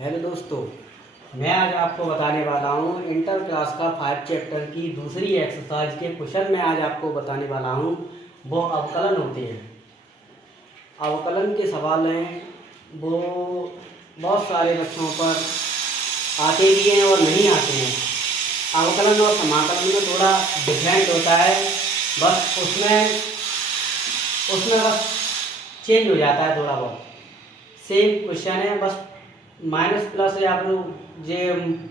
Hello दोस्तों, मैं आज आपको बताने वाला हूँ इंटर क्लास का 5 चैप्टर की दूसरी एक्सरसाइज के क्वेश्चन मैं आज आपको बताने वाला हूँ। वो अवकलन होते हैं। अवकलन के सवाल हैं, वो बहुत सारे बच्चों पर आते भी हैं और नहीं आते हैं। अवकलन और समाकलन में थोड़ा डिफरेंट होता है, बस उसमें बस चेंज हो जाता है थोड़ा बहुत। सेम क्वेश्चन है, बस माइनस प्लस या फिर जो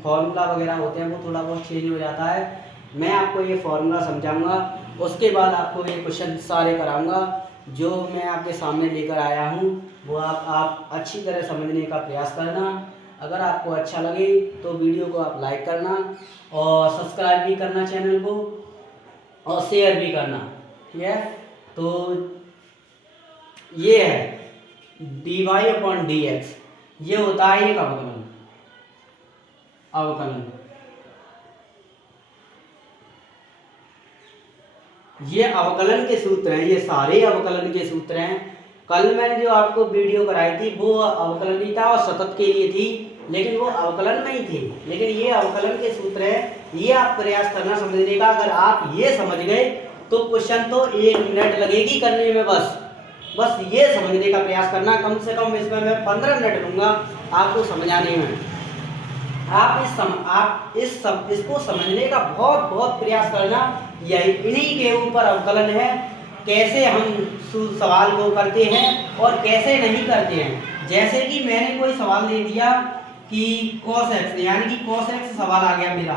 फॉर्मूला वगैरह होते हैं वो थोड़ा बहुत चेंज हो जाता है। मैं आपको ये फॉर्मूला समझाऊंगा, उसके बाद आपको ये क्वेश्चन सारे कराऊंगा जो मैं आपके सामने लेकर आया हूँ। वो आप अच्छी तरह समझने का प्रयास करना। अगर आपको अच्छा लगे तो वीडियो को आप लाइक करना और सब्सक्राइब भी करना चैनल को, और शेयर भी करना। ठीक है, तो ये है dy/dx, ये होता है एक अवकलन। ये अवकलन के सूत्र हैं, ये सारे अवकलन के सूत्र हैं। कल मैंने जो आपको वीडियो कराई थी वो अवकलन ही था और सतत के लिए थी, लेकिन वो अवकलन में ही थे। लेकिन ये अवकलन के सूत्र है, ये आप प्रयास करना समझने का। अगर आप ये समझ गए तो क्वेश्चन तो 1 मिनट लगेगी करने में। बस ये समझने का प्रयास करना। कम से कम इसमें मैं 15 मिनट लूँगा आपको समझाने में। आप इसको समझने का बहुत प्रयास करना। यही इन्हीं के ऊपर अवकलन है, कैसे हम सवाल को करते हैं और कैसे नहीं करते हैं। जैसे कि मैंने कोई सवाल दे दिया कि cos x, यानी कि cos x सवाल आ गया मेरा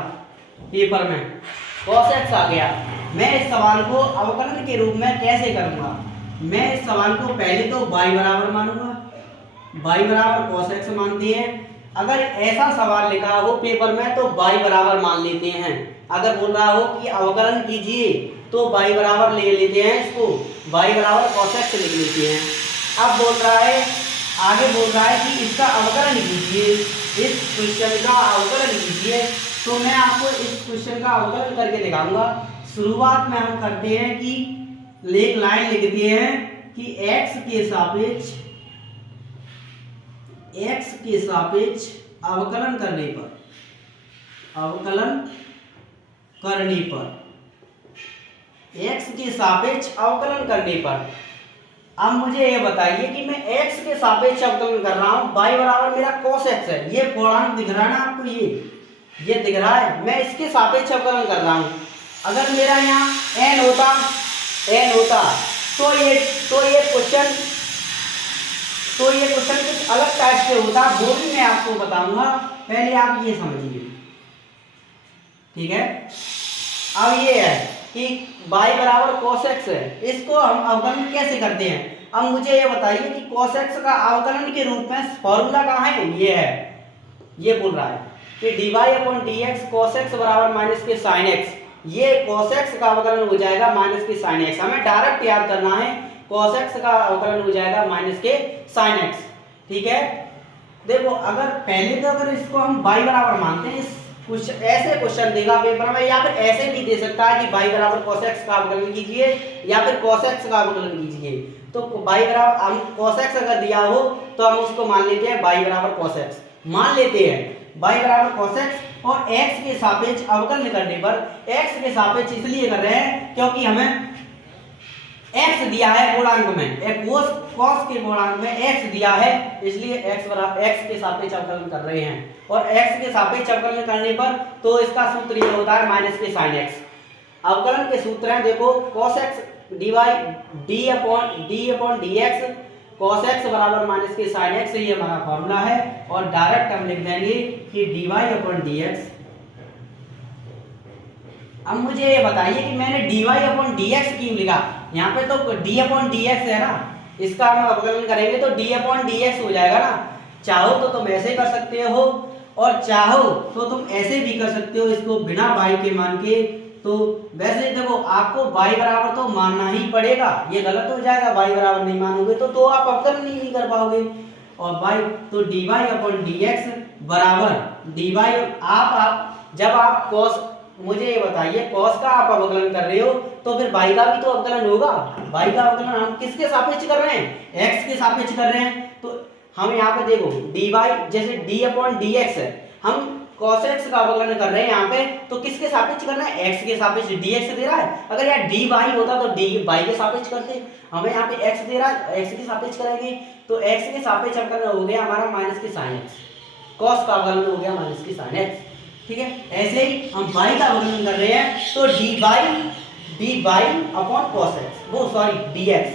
पेपर में, cos x आ गया। मैं इस सवाल को अवकलन के रूप में कैसे करूँगा? मैं इस सवाल को पहले तो y बराबर मानूंगा, y बराबर cos x मानते हैं। अगर ऐसा सवाल लिखा हो पेपर में तो y बराबर मान लेते हैं। अगर बोल रहा हो कि अवकलन कीजिए तो y बराबर ले लेते हैं, इसको y बराबर cos x लिख लेते हैं। अब बोल रहा है, आगे बोल रहा है कि इसका अवकलन कीजिए, इस क्वेश्चन का अवकलन कीजिए। तो मैं आपको इस क्वेश्चन का अवकलन करके दिखाऊंगा। शुरुआत में हम करते हैं कि एक लाइन लिखते हैं कि x के सापेक्ष अवकलन करने पर अब मुझे ये बताइए कि मैं x के सापेक्ष अवकलन कर रहा हूँ, y बराबर मेरा cos x है। ये पूर्णांक दिख रहा है ना आपको, ये दिख रहा है। मैं इसके सापेक्ष अवकलन कर रहा हूँ। अगर मेरा यहाँ n होता तो ये क्वेश्चन कुछ अलग टाइप से होता, वो भी मैं आपको बताऊंगा। पहले आप ये समझिए, ठीक है। अब ये है कि y बराबर cos x है, इसको हम अवकलन कैसे करते हैं? अब मुझे ये बताइए कि cos x का अवकलन के रूप में फॉर्मूला कहाँ है? ये है, ये बोल रहा है कि dy/dx cos x बराबर माइनस के sin x। ये cos x का अवकलन हो जाएगा माइनस के sin x। हमें डायरेक्ट याद करना है, cos x का अवकलन हो जाएगा माइनस के sin x। ठीक है, देखो अगर पहले तो अगर इसको हम y बराबर मानते हैं, कुछ ऐसे क्वेश्चन देगा पेपर में, या फिर ऐसे भी दे सकता है कि y बराबर cos x का अवकलन कीजिए या फिर cos x का अवकलन कीजिए। तो y बराबर हम cos x अगर दिया हो तो हम उसको मान लेते हैं y बराबर cos x, मान लेते हैं y बराबर cos x। और x के सापेक्ष अवकलन करने पर, x के सापेक्ष इसलिए कर रहे हैं क्योंकि हमें x दिया है पूर्णांक में, cos के पूर्णांक में x दिया है, इसलिए x के सापेक्ष अवकलन कर रहे हैं। और x के सापेक्ष अवकलन करने पर तो इसका सूत्र ये होता है माइनस के sin x। अवकलन के सूत्र हैं, देखो cos x d/dx cos x बराबर माइनस के sin x, ये हमारा फॉर्मूला है। और डायरेक्ट हम लिख देंगे कि dy/dx। अब मुझे ये बताइए कि मैंने dy/dx क्यों लिखा? यहाँ पे तो d/dx है ना, इसका हम अवकलन करेंगे तो d/dx हो जाएगा ना। चाहो तो तुम ऐसे कर सकते हो और चाहो तो तुम ऐसे भी कर सकते हो, इसको बिना y के मान के। तो वैसे देखो आपको y बराबर तो मानना ही पड़ेगा, ये गलत हो जाएगा। y बराबर नहीं मानोगे तो आप अवकलन नहीं कर पाओगे। और y तो dy/dx बराबर dy, आप जब आप cos, मुझे ये बताइए cos का आप अवकलन कर रहे हो तो फिर y का भी तो अवकलन होगा। y का अवकलन हम किसके सापेक्ष कर रहे हैं? x के सापेक्ष कर रहे हैं। तो हम यहाँ पे देखो डी वाई जैसे डी अपॉन डी एक्स है, हम cos x का अवकलन कर रहे हैं यहाँ पे, तो किसके सापेक्ष करना है, x के सापेक्ष, dx दे रहा है। अगर यहाँ dy होता तो dy के सापेक्ष करते, हमें यहाँ पे x दे रहा है, x के सापेक्ष करेंगे, तो x के सापेक्ष अवकलन हो गया हमारा माइनस के साइन x, cos का अवकलन हो गया माइनस के साइन x। ठीक है, ऐसे ही हम y का अवकलन कर रहे हैं, तो dy अपॉन cos x, वो sorry dx,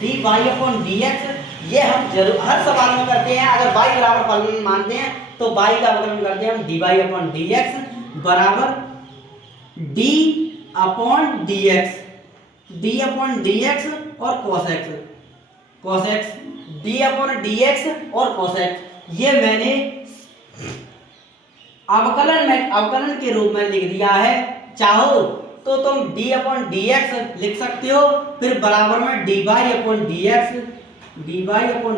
dy upon dx, ये हम जरूर हर सवाल में करते हैं। अगर y बराबर फलन मानते हैं तो y का अवकलन करते हैं हम dy अपॉन dx बराबर d अपॉन dx और cos x d upon dx और cos x, ये मैंने अवकलन के रूप में लिख दिया है। चाहो तो तुम d अपॉन dx लिख सकते हो, फिर बराबर में dy अपॉन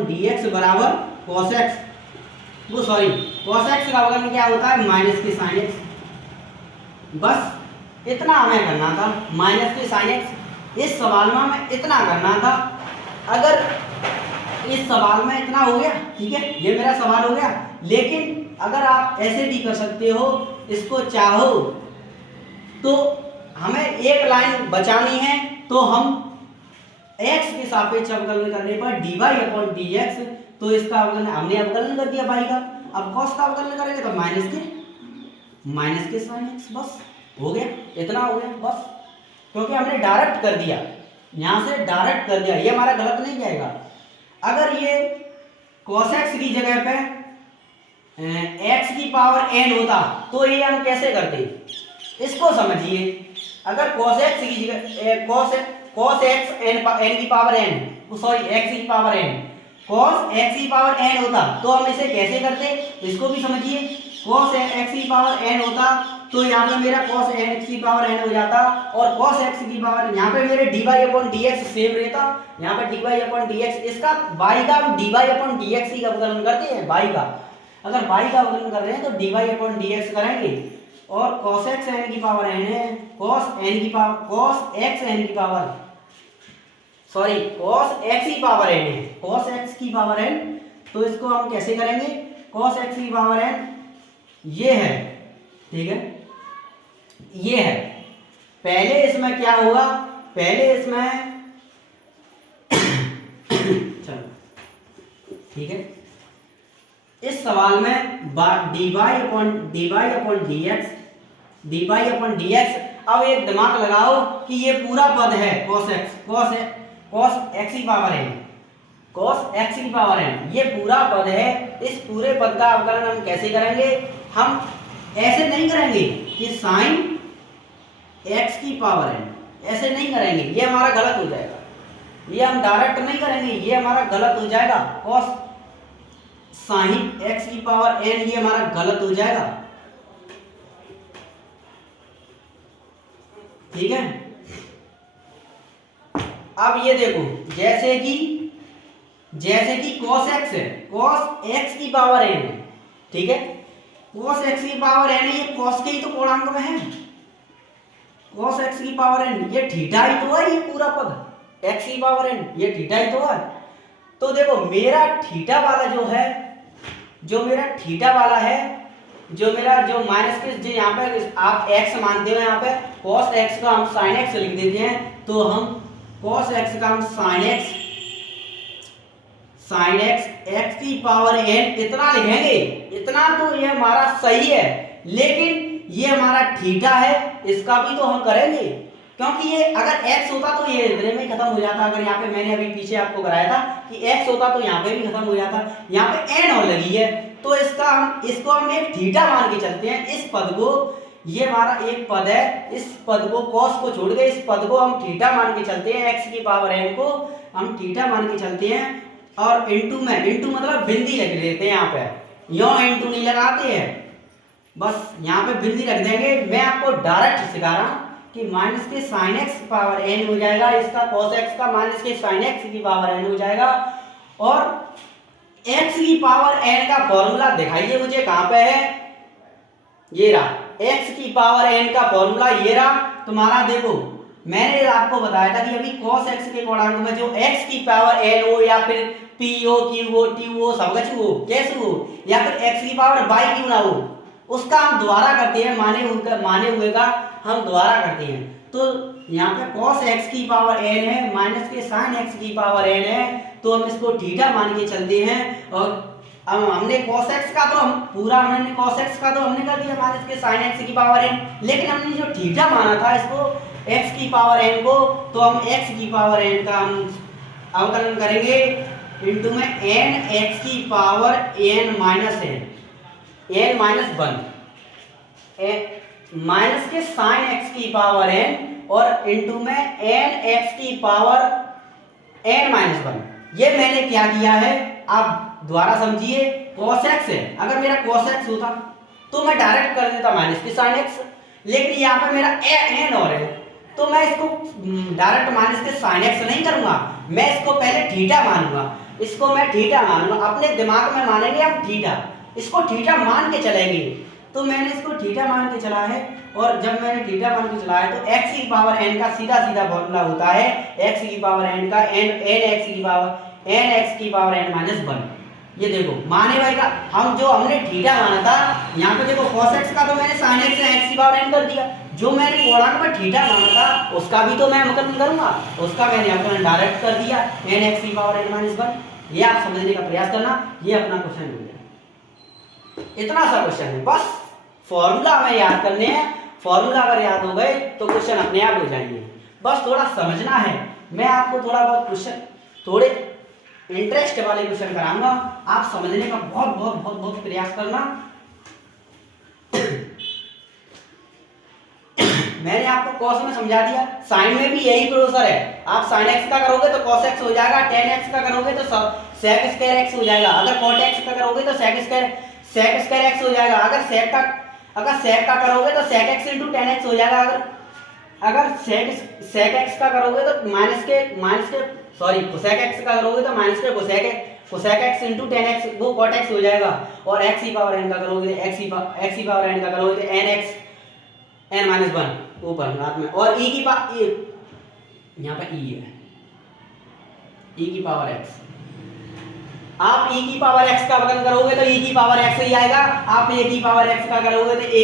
dx बराबर cos x, वो सॉरी cos x का अवकलन क्या होता है, माइनस के साइन x। बस इतना हमें करना था, माइनस के साइन x। इस सवाल में हमें इतना करना था। अगर इस सवाल में इतना हो गया, ठीक है, ये मेरा सवाल हो गया। लेकिन अगर आप ऐसे भी कर सकते हो, इसको चाहो तो हमें एक लाइन बचानी है, तो हम x के सापेक्ष अवकलन करने पर dy अपॉन dx, तो इसका अवकलन हमने अवकलन कर दिया y का। अब cos का अवकलन करेंगे तो माइनस के sin x, बस हो गया, इतना हो गया बस, क्योंकि हमने डायरेक्ट कर दिया, यहाँ से डायरेक्ट कर दिया, ये हमारा गलत नहीं जाएगा। अगर ये cos x की जगह पे x की पावर n होता तो ये हम कैसे करते, इसको समझिए। अगर cos x की जगह cos x n की पावर n, सॉरी x की पावर n, cos x की पावर n होता तो हम इसे कैसे करते, इसको भी समझिए। cos x की पावर n होता तो यहाँ पे मेरा cos x की पावर n हो जाता, और cos x की पावर, यहाँ पे मेरे dy अपॉन dx सेम रहता, यहाँ पे dy अपॉन dx, इसका y का हम dy अपॉन dx ही अवकलन करते हैं, y का। अगर y का अवकलन कर रहे हैं तो dy अपॉन dx करेंगे, और cos x n की पावर n है, cos x की पावर n है, cos x की पावर n, तो इसको हम कैसे करेंगे, cos x की पावर n ये है, ठीक है, ये है। पहले इसमें क्या होगा, पहले इसमें चलो ठीक है, इस सवाल में dy अपॉन dx। अब एक दिमाग लगाओ कि ये पूरा पद है cos x की पावर n, ये पूरा पद है। इस पूरे पद का अवकलन हम कैसे करेंगे, हम ऐसे नहीं करेंगे कि sin x की पावर n, ऐसे नहीं करेंगे, ये हमारा गलत हो जाएगा। ये हम डायरेक्ट नहीं करेंगे, ये हमारा गलत हो जाएगा। cos sin x की पावर n, ये हमारा गलत हो जाएगा, ठीक है। अब ये देखो, जैसे कि cos x है, cos x की पावर n है, ठीक है, cos x की पावर n है, ये cos के ही तो पूर्णांक में है, cos x की पावर n, ये थीटा ही तो है, ये पूरा पद x की पावर n, ये थीटा ही तो है। तो देखो मेरा थीटा वाला जो है, जो माइनस के, जो यहाँ पे आप x मानते हो, यहाँ पे cos x का हम sin x लिख देते हैं, तो हम cos x का हम sin x x की पावर n इतना लिखेंगे। इतना तो ये हमारा सही है, लेकिन ये हमारा थीटा है, इसका भी तो हम करेंगे, क्योंकि ये अगर x होता तो ये इतने में खत्म हो जाता। अगर यहाँ पे मैंने अभी पीछे आपको कराया था कि x होता तो यहाँ पे भी खत्म हो जाता, यहाँ पे n और लगी है, तो इसको हम एक थीटा मान के चलते हैं। इस पद को, ये हमारा एक पद है, इस पद को cos को छोड़ के इस पद को हम थीटा मान के चलते हैं, x की पावर n को हम थीटा मान के चलते हैं। और इनटू मतलब बिंदी रख देते हैं, यहाँ पे यो इनटू नहीं लगाते हैं, बस यहाँ पे बिंदी रख देंगे। मैं आपको डायरेक्ट सिखा रहा हूँ कि माइनस के साइन एक्स पावर n हो जाएगा, इसका cos x का माइनस के साइन x की पावर n हो जाएगा। और x की पावर n का फॉर्मूला दिखाइए मुझे कहाँ पे है, ये रहा, x की पावर n का फॉर्मूला ये रहा तुम्हारा। देखो मैंने आपको बताया था कि अभी cos x के गुणांक में जो x की पावर n हो या फिर p हो, q हो, t हो, सबकुछ हो, कैसे हो, या फिर x की पावर y क्यों ना हो, उसका हम द्वारा करते हैं, माने हुए का हम द्वारा करते हैं। तो यहाँ पे cos x की पावर n है माइनस के sin x की पावर n है, तो हम इसको थीटा मान के चलते हैं। और अब हमने cos x का तो हम पूरा हमने cos x का तो हमने कर दिया माइनस के sin x की पावर n, लेकिन हमने जो थीटा माना था इसको x की पावर n को, तो हम x की पावर n का हम अवकलन करेंगे इनटू में n x की power n minus n minus 1 minus के sin x की पावर n और इनटू में n x की पावर n माइनस 1। ये मैंने क्या किया है आप द्वारा समझिए, cos x है, अगर मेरा cos x होता तो मैं डायरेक्ट कर देता माइनस के sin x, लेकिन यहाँ पर मेरा n और है तो मैं इसको डायरेक्ट माइनस के sin x नहीं करूंगा, मैं इसको पहले थीटा मानूंगा, इसको मैं थीटा मानूंगा, अपने दिमाग में मानेंगे हम थीटा, इसको थीटा मान के चलेंगे। तो मैंने इसको थीटा मान के चला है, और जब मैंने थीटा मान के चला है तो x की पावर n का सीधा सीधा फॉर्मूला होता है x की पावर n का n x की पावर n माइनस 1। ये देखो माने भाई का हम जो हमने थीटा माना था, यहाँ पे देखो cos x का तो मैंने sin x से x की पावर n कर दिया, जो मैंने कोणांक में थीटा माना था उसका भी तो मैं अवकलन करूंगा, उसका मैंने अवकलन डायरेक्ट कर दिया n x की पावर n माइनस 1। ये आप समझने का प्रयास करना, ये अपना क्वेश्चन हो गया। इतना सा क्वेश्चन है, बस फॉर्मूला हमें याद करने हैं, फॉर्मूला अगर याद हो गए तो क्वेश्चन अपने आप हो जाएंगे, बस थोड़ा समझना है। मैं आपको थोड़ा बहुत क्वेश्चन थोड़े इंटरेस्ट वाले क्वेश्चन कराऊंगा, आप समझने का बहुत बहुत बहुत बहुत प्रयास करना। मैंने आपको cos में समझा दिया, sin में भी यही प्रोसेसर है, आप sin x का करोगे तो cos x हो जाएगा, tan x का करोगे तो sec स्क्वायर x हो जाएगा, अगर cot x का करोगे तो sec स्क्वायर x हो जाएगा, अगर sec का करोगे तो sec x into tan x हो जाएगा, अगर sec x का करोगे तो cosec x का करोगे तो माइनस के cosec x into tan x वो cot x हो जाएगा, और x की पावर n का करोगे तो x की पावर n का करोगे तो n x n माइनस 1 ऊपर रात में, और e की पावर यहाँ पर e है, e की पावर x, आप e की पावर x का अवकलन करोगे तो e की पावर x ही आएगा, आप a की पावर x का करोगे तो a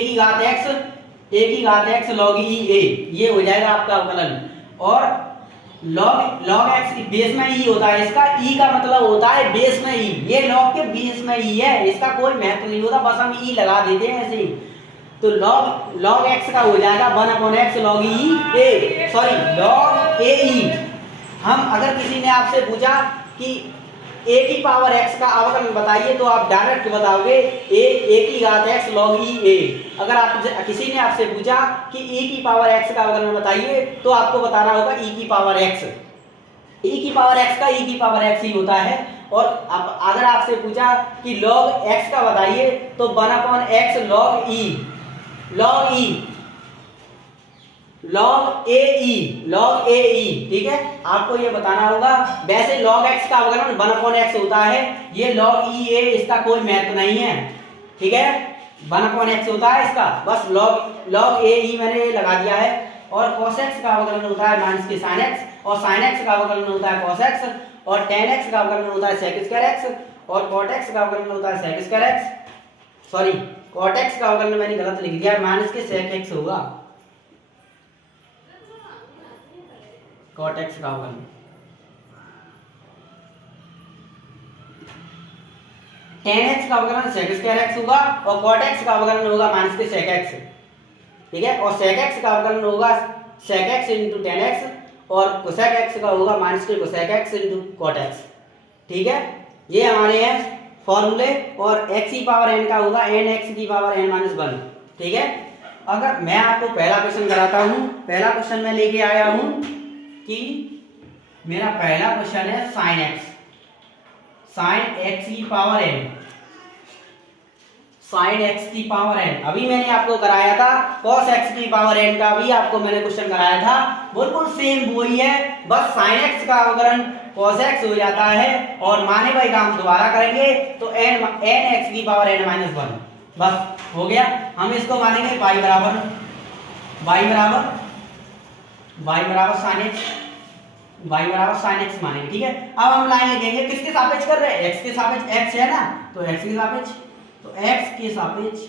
की घात x log e a, ये हो जाएगा आपका अवकलन। और log x बेस में e होता है, इसका e का मतलब होता है बेस में e, ये log के बेस में e है, इसका कोई महत्व नहीं होता, बस हम e लगा देते हैं ऐसे ही। तो log x का हो जाएगा 1/x log e a, sorry log a e। हम अगर किसी ने आपसे पूछा कि a की पावर x का अवकलन बताइए तो आप डायरेक्ट बताओगे a की घात x log e a। अगर आप किसी ने आपसे पूछा कि e की पावर x का अवकलन बताइए तो आपको बताना होगा e की पावर x, e की पावर x का e की पावर x ही होता है। और अगर आपसे पूछा कि log x का बताइए तो 1/x log e log a e, ठीक है, आपको ये बताना होगा। वैसे log x का अवकलन 1/x होता है, ये log e a इसका कोई महत्व नहीं है, ठीक है, 1/x होता है इसका, बस log a e मैंने लगा दिया है। और cos x का अवकलन होता है माइनस के sin x, और sin x का अवकलन होता है cos x, और tan x का अवकलन होता है sec स्क्वायर x, और cot x का अवकलन होता है sec square x, sorry cot x का अवकलन मैंने गलत लिख दिया, माइनस के sec x होगा, cot x का अवकलन। tan x का अवकलन sec स्क्वायर x होगा, और cot x का अवकलन होगा माइनस के sec x, ठीक है, और sec x का अवकलन होगा sec x into tan x, और cosec x का होगा माइनस के cosec x into cot x, ठीक है। ये हमारे हैं फॉर्मूले, और x की पावर n का होगा n x की पावर n माइनस 1, ठीक है। अगर मैं आपको पहला क्वेश्चन कराता हूँ, पहला क्वेश्चन मैं लेके आया हूँ कि मेरा पहला क्वेश्चन है sin x की पावर n, sin x की पावर n। अभी मैंने आपको कराया था cos x की पावर n का भी आपको मैंने क्वेश्चन कराया था, बिल्कुल सेम वही है, बस sin x का अवकलन cos x हो जाता है, और माने भाई का हम दोबारा करेंगे तो n x की पावर n माइनस 1, बस हो गया। हम इसको मानेंगे y बराबर y बराबर साइन एक्स, y बराबर साइन एक्स मानेंगे। ठीक है, अब हम लाइन लिखेंगे किसके सापेक्ष कर रहे हैं, x के सापेक्ष, x है ना, तो x के सापेक्ष, तो x के सापेक्ष,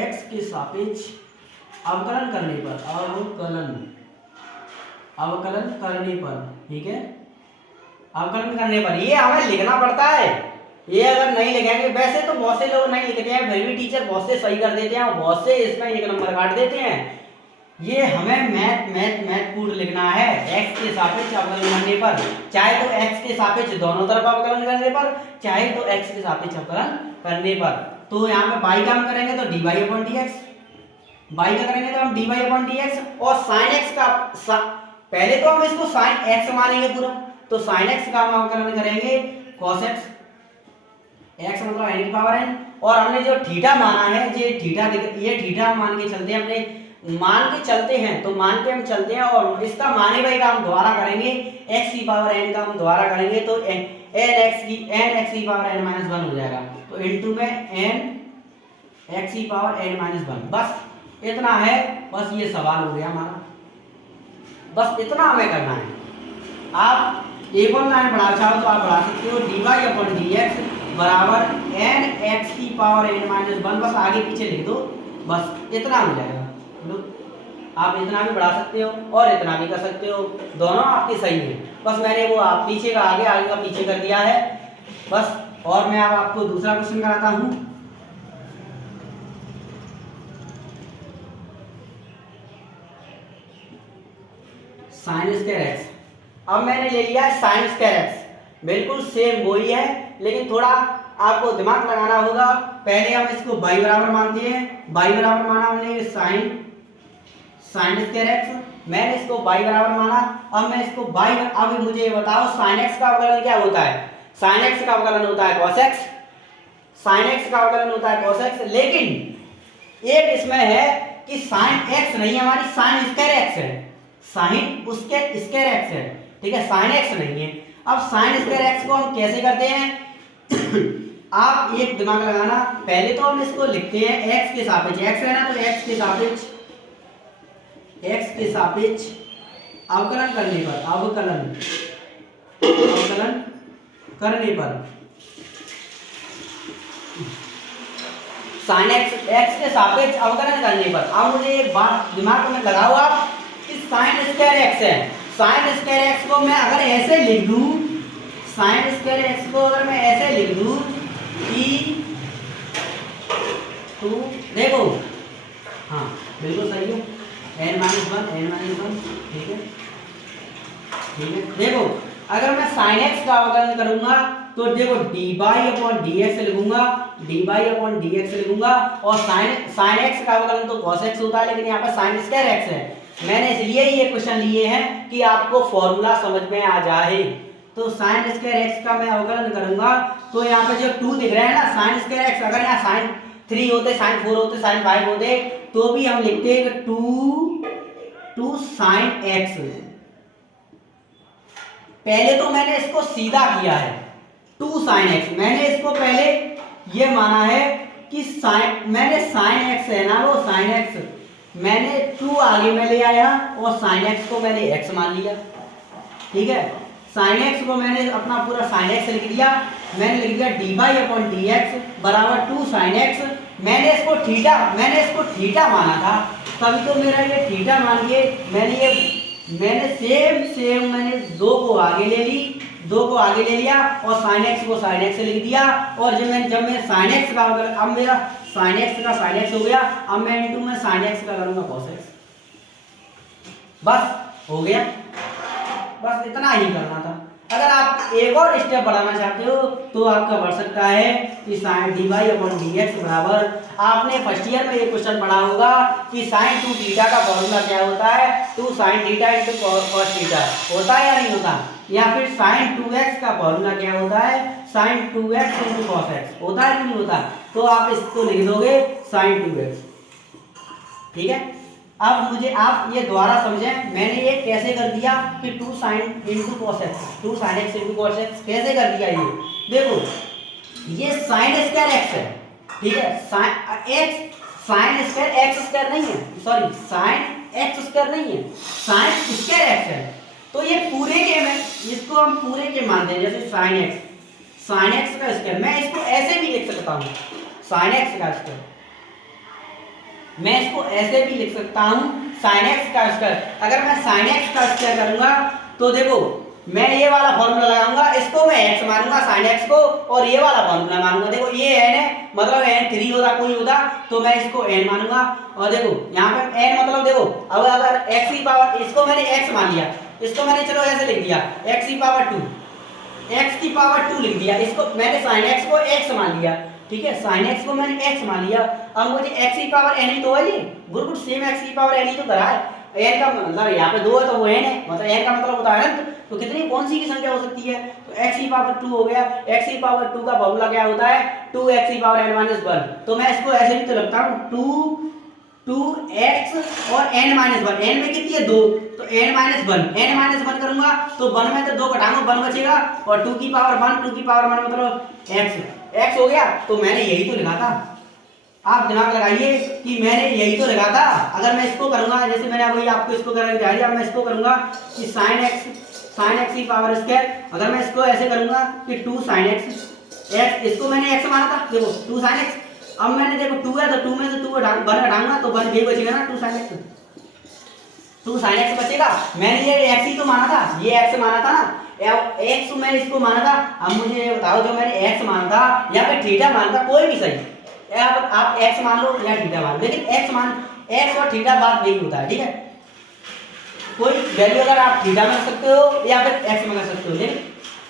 x के सापेक्ष अवकलन करने पर, अवकलन करने पर, ठीक है, अवकलन करने पर ये हमें लिखना पड़ता है। ये अगर नहीं लिखेंगे, वैसे तो बहुत से लोग नहीं लिखते हैं, फिर भी टीचर बहुत से सही कर देते हैं और बहुत से इसमें 1 नंबर काट देते हैं। ये हमें मैथ पूर्ण लिखना है x के सापेक्ष अवकलन करने पर, चाहे तो x के सापेक्ष दोनों तरफ अवकलन करने पर, चाहे तो x के सापेक्ष अवकलन करने पर। तो यहाँ पे y का हम करेंगे तो dy/dx, y का करेंगे तो हम dy/dx, और sin x का पहले तो हम इसको sin x मानेंगे पूरा, तो sin x का हम अवकलन करेंगे cos x, x मतलब n की पावर n, और हमने जो थीटा माना है, ये थीटा मान के चलते हैं, अपने मान के चलते हैं, तो मान के हम चलते हैं, और इसका माने भाई का हम द्वारा करेंगे, x की पावर n का हम द्वारा करेंगे, तो n x की पावर n माइनस 1 हो जाएगा, तो इनटू में n x की पावर n माइनस 1। बस इतना है, बस ये सवाल हो गया हमारा, बस इतना हमें करना है। आप एक और लाइन बढ़ा चाहो तो आप बढ़ा सकते हो, dy/dx बराबर n x की पावर n माइनस 1, बस आगे पीछे लिख दो, बस इतना हो जाएगा। लो, आप इतना भी बढ़ा सकते हो और इतना भी कर सकते हो, दोनों आपके सही है, बस मैंने वो आप पीछे का आगे, आगे का पीछे कर दिया है बस। और मैं अब आपको दूसरा क्वेश्चन कराता हूं। साइन स्क्वायर एक्स, अब मैंने ले लिया है साइन स्क्वायर एक्स, बिल्कुल सेम वही है, लेकिन थोड़ा आपको दिमाग लगाना होगा। पहले हम इसको y बराबर मानते हैं, y बराबर माना हमने साइन स्क्वायर एक्स, मैंने इसको y बराबर माना। अब मैं इसको अब मुझे ये बताओ साइन एक्स का अवकलन क्या होता है, साइन एक्स का अवकलन होता है cos x, साइन एक्स का अवकलन होता है cos x, लेकिन एक इसमें है कि साइन एक्स नहीं, हमारी साइन स्क्वायर एक्स है, साइन उसके स्क्वायर एक्स है, ठीक है, साइन एक्स नहीं है। अब साइन स्क्वायर एक्स को हम कैसे करते हैं आप एक दिमाग लगाना, पहले तो हम इसको लिखते हैं x के सापेक्ष, x है ना, तो x के सापेक्ष अवकलन करने पर, अवकलन करने पर साइन x के सापेक्ष अवकलन करने पर। अब मुझे एक बात दिमाग में लगाओ आप कि साइन स्क्वायर x है, साइन स्क्वायर x को मैं अगर ऐसे लिख दूं, साइन स्क्वायर x को अगर मैं ऐसे लिख दूं कि टू, देखो हाँ बिल्कुल सही है, n-1, ठीक है, देखो अगर मैं sin x का अवकलन करूंगा तो देखो dy/dx लिखूंगा, dy/dx लिखूंगा, और sin x का अवकलन तो cos x होता है, लेकिन यहाँ पर sin स्क्वायर x है। मैंने इसलिए ये क्वेश्चन लिए हैं कि आपको फॉर्मूला समझ में आ जाए। तो sin स्क्वायर x का मैं अवकलन करूंगा, तो यहाँ पे जो 2 दिख रहा है ना, sin स्क्वायर x, अगर यहाँ sin 3 होते, sin 4 होते, sin 5 होते, तो भी हम लिखते हैं 2 sin x। पहले तो मैंने इसको सीधा किया है 2 sin x, मैंने इसको पहले ये माना है कि मैंने sin x है ना, वो sin x मैंने 2 आगे में ले आया और sin x को मैंने x मान लिया, ठीक है, sin x को मैंने अपना पूरा sin x लिख दिया, मैंने लिख दिया dy/dx बराबर 2 sin x। मैंने इसको थीटा माना था, तभी तो मेरा ये थीटा मान के मैंने सेम मैंने 2 को आगे ले लिया और sin x को sin x से लिख दिया, और जब मैं sin x का अगर अब मेरा sin x का sin x हो गया, अब मैं इनटू में sin x का करूंगा cos x, बस हो गया, बस इतना ही करना था। अगर आप एक और स्टेप बढ़ाना चाहते हो तो आपका बढ़ सकता है कि sin dy/dx बराबर, आपने फर्स्ट ईयर में ये क्वेश्चन पढ़ा होगा कि sin 2 थीटा का फॉर्मूला क्या होता है, 2 sin theta into cos theta, होता है या नहीं होता, या फिर sin 2x का फॉर्मूला क्या होता है, sin 2x into cos x, होता है कि नहीं होता। तो आप इसको लिख दोगे sin 2x, ठीक है। अब मुझे आप ये दोबारा समझें, मैंने ये कैसे कर दिया कि 2 sin into cos x, 2 sin x into cos x कैसे कर दिया, ये देखो ये sin स्क्वायर x है, ठीक है, sin x sin square x square नहीं है, सॉरी sin एक्स स्क्वायर नहीं है, साइन स्क्वायर एक्स है। तो ये पूरे के में इसको हम पूरे के मानते हैं, जैसे साइन एक्स का स्क्वायर, मैं इसको ऐसे भी लिख सकता हूँ साइन एक्स का स्क्वायर, मैं इसको ऐसे भी लिख सकता हूँ साइन एक्स का स्क्वायर। अगर मैं साइन एक्स का स्क्वायर करूंगा तो देखो मैं ये वाला फॉर्मूला लगाऊंगा, इसको मैं x मानूंगा साइन x को, और ये वाला फॉर्मूला मानूंगा। देखो ये n है, मतलब n 3 होता कोई होता तो मैं इसको n मानूंगा। और देखो यहाँ पे n मतलब देखो अब अगर x की पावर, इसको मैंने x मान लिया, इसको मैंने चलो ऐसे लिख दिया x की पावर 2 लिख दिया, इसको मैंने साइन x को x मान लिया, ठीक है, साइन x को मैंने x मान लिया। अब मुझे x की पावर n ही तो है, ये बिल्कुल सेम x की पावर n ही तो करा है। n का मतलब यहाँ पे 2 है तो वो n है, मतलब n का मतलब होता है अनंत, तो कितनी कौन सी की संख्या हो सकती है, तो x की पावर 2 हो गया। x की पावर 2 का फॉर्मूला क्या होता है, 2x की पावर n - 1। तो मैं इसको ऐसे भी तो लिखता हूँ 2x और n - 1, n में कितनी है 2, तो n - 1 करूंगा तो 1 में तो 2 घटाऊंगा 1 बचेगा, और 2 की पावर 1 मतलब x हो गया। तो मैंने यही तो लिखा था, आप दिमाग लगाइए कि मैंने यही तो लिखा था। अगर मैं इसको करूंगा, जैसे मैंने अभी आपको इसको करने दिया है, मैं इसको करूंगा कि साइन x की पावर स्क्वायर, अगर मैं इसको ऐसे करूंगा कि 2 sin x, इसको मैंने x माना था, देखो 2 sin x। अब मैंने देखो 2 है तो 2 में से 2 1 हटाऊंगा तो 1 यही बचेगा ना, 2 sin x बचेगा। मैंने ये x ही तो माना था, ये x माना था ना, x मैंने इसको माना था। अब मुझे ये बताओ जो मैंने x माना था या फिर थीटा माना था, कोई भी सही, आप x मान लो या थीटा मान लो, लेकिन x और थीटा बात यही होता है, ठीक है। कोई वैल्यू अगर आप थीटा में रख सकते हो या फिर x में रख सकते हो, लेकिन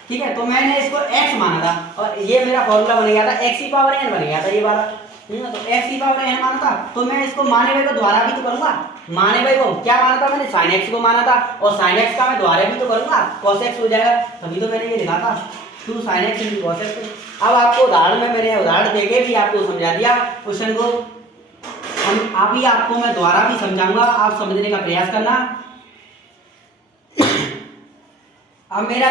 ठीक है। तो मैंने इसको x माना था और ये मेरा फॉर्मूला बन गया था, x की पावर n बन गया था ये वाला, ठीक है। तो x की पावर n माना था, तो मैं इसको माने हुए को द्वारा भी तो करूंगा। माने हुए को क्या माना था मैंने, sin x को माना था, और sin x का मैं द्वारा भी तो करूंगा, cos x हो जाएगा, तभी तो मैंने ये लिखा था 2 sin x × cos x। अब आपको उदाहरण में मैंने उदाहरण देके भी आपको समझा दिया क्वेश्चन को, हम अभी आपको मैं द्वारा भी समझाऊंगा, आप समझने का प्रयास करना। अब मेरा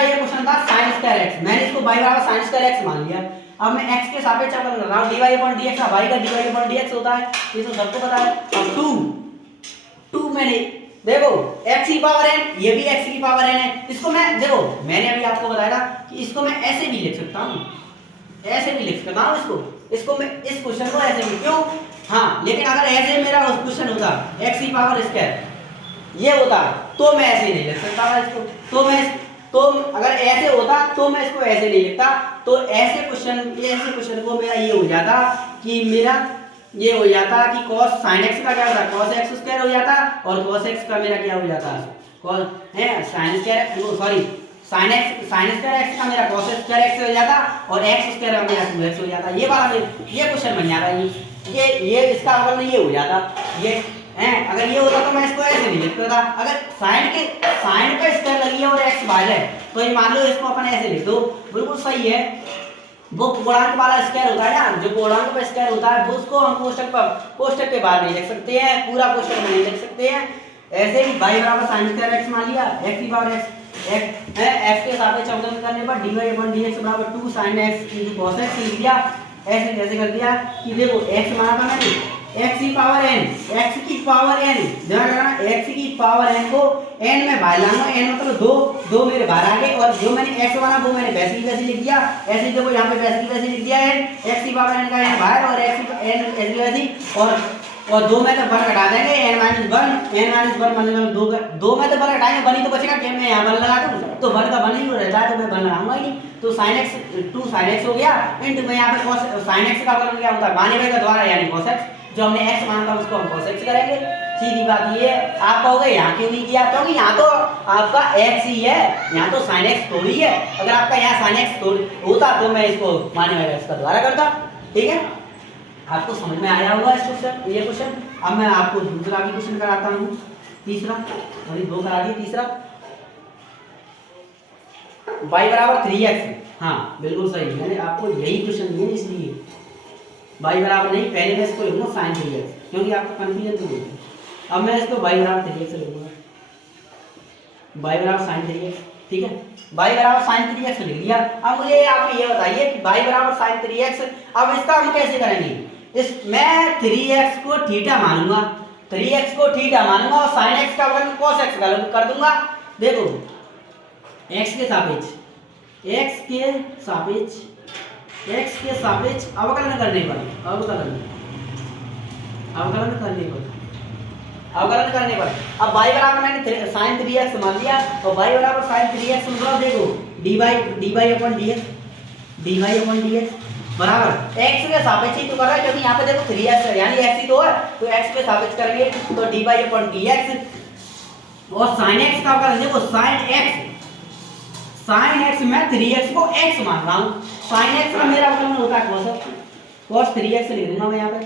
ये क्वेश्चन था sin स्क्वायर x, मैंने इसको y बराबर sin स्क्वायर x मान लिया। अब मैं x के सापेक्ष अवकलन कर रहा हूं, dy/dx का y का dy/dx होता है, ये तो सबको पता है। अब 2 मैंने देखो x की पावर n, ये भी x की पावर n है, इसको मैं देखो मैंने अभी आपको बताया था कि इसको मैं ऐसे भी लिख सकता हूं, ऐसे भी लिख सकता हूं इसको मैं इस क्वेश्चन को ऐसे भी, क्यों, हाँ, लेकिन अगर ऐसे मेरा उस क्वेश्चन होता x की पावर स्क्वायर ये होता तो मैं ऐसे नहीं लिख सकता था इसको, तो अगर ऐसे होता तो मैं इसको ऐसे नहीं लिखता। तो ऐसे क्वेश्चन को मेरा ये हो जाता कि मेरा ये हो जाता कि cos sin x का क्या होता, cos x स्क्वायर हो जाता, और cos x का मेरा क्या हो जाता, cos है sin square, sorry sin square x का मेरा cos स्क्वायर x हो जाता, और x स्क्वायर का मेरा 2x हो जाता। ये वाला ये क्वेश्चन बन जाता, ये इसका अवकलन ये हो जाता, ये हैं। अगर ये होता तो मैं इसको ऐसे नहीं लिखता था। अगर साइन का स्क्वायर लगी है और x बाहर है तो ये मान लो इसको अपन ऐसे लिख दो, बिल्कुल सही है। वो पूर्णांक वाला स्क्वायर होता है ना, जो पूर्णांक का स्क्वायर होता है वो उसको हम कोष्टक के बाहर नहीं लिख सकते हैं, पूरा कोष्टक में नहीं लिख सकते हैं। ऐसे ही y बराबर sin स्क्वायर x मान लिया, x की पावर x के सापेक्ष अवकलन करने पर dy/dx बराबर 2 sin x × cos x लिख दिया। ऐसे कैसे कर दिया कि देखो x माना था मैंने, x की पावर n, ध्यान रखना, x की पावर n को n में बाहर लाऊंगा, n मतलब 2 मेरे बाहर आ गए, और जो मैंने x माना वो मैंने वैसे की वैसे लिख दिया। ऐसे देखो यहाँ पे वैसे की वैसे लिख दिया है, x की पावर n का n बाहर और x की n ऐसे वैसे, और 2 में तो 1 घटा देंगे, n - 1 मतलब 2 में तो 1 घटाएंगे, 1 ही तो बचेगा, क्या मैं यहाँ 1 लगा दूं तो 1 का 1 ही रहता है, तो मैं 1 लगाऊंगा ही नहीं। तो sin x 2 sin x हो गया, इनटू में यहाँ पे cos sin x का अवकलन क्या होता है, माने हुए का द्वारा यानी cos x, जो हमने x माना था उसको हम cos x करेंगे। सीधी बात ये है। आप कहोगे यहाँ क्यों नहीं किया, क्योंकि यहाँ तो आपका x ही है, यहाँ तो sin x थोड़ी है। अगर आपका यहाँ sin x थोड़ी होता तो मैं इसको माने हुए इसका द्वारा करता, ठीक है। आपको समझ में आया होगा इस क्वेश्चन, ये क्वेश्चन। अब मैं आपको दूसरा भी क्वेश्चन कराता हूँ, तीसरा, अभी 2 करा दिए, तीसरा y बराबर 3x, हाँ बिल्कुल सही, मैंने आपको यही क्वेश्चन दिए इसलिए y बराबर नहीं, पहले मैं इसको लिखूंगा sin 3x, क्योंकि आपका कंफ्यूजन तो नहीं। अब मैं इसको y बराबर 3x लिखूंगा, y बराबर sin 3x, ठीक है, y बराबर sin 3x लिख दिया। अब मुझे आप ये बताइए कि y बराबर sin 3x, अब इसका हम कैसे करेंगे, मैं 3x को थीटा मानूंगा, 3x को थीटा मानूंगा और sin x का अवकलन cos x कर दूंगा। देखो x के सापेक्ष अवकलन करने पर अब y बराबर मैंने sin 3x मान लिया और y बराबर sin 3x मतलब देखो dy/dx बराबर x के सापेक्ष ही तो कर रहा है, क्योंकि यहाँ पे देखो 3x है यानी x ही तो है, तो x के सापेक्ष करेंगे तो dy/dx और sin x का अवकलन देखो sin x मैं 3x को x मान रहा हूँ, sin x का मेरा अवकलन होता है cos 3x लिख दूंगा मैं यहाँ पे।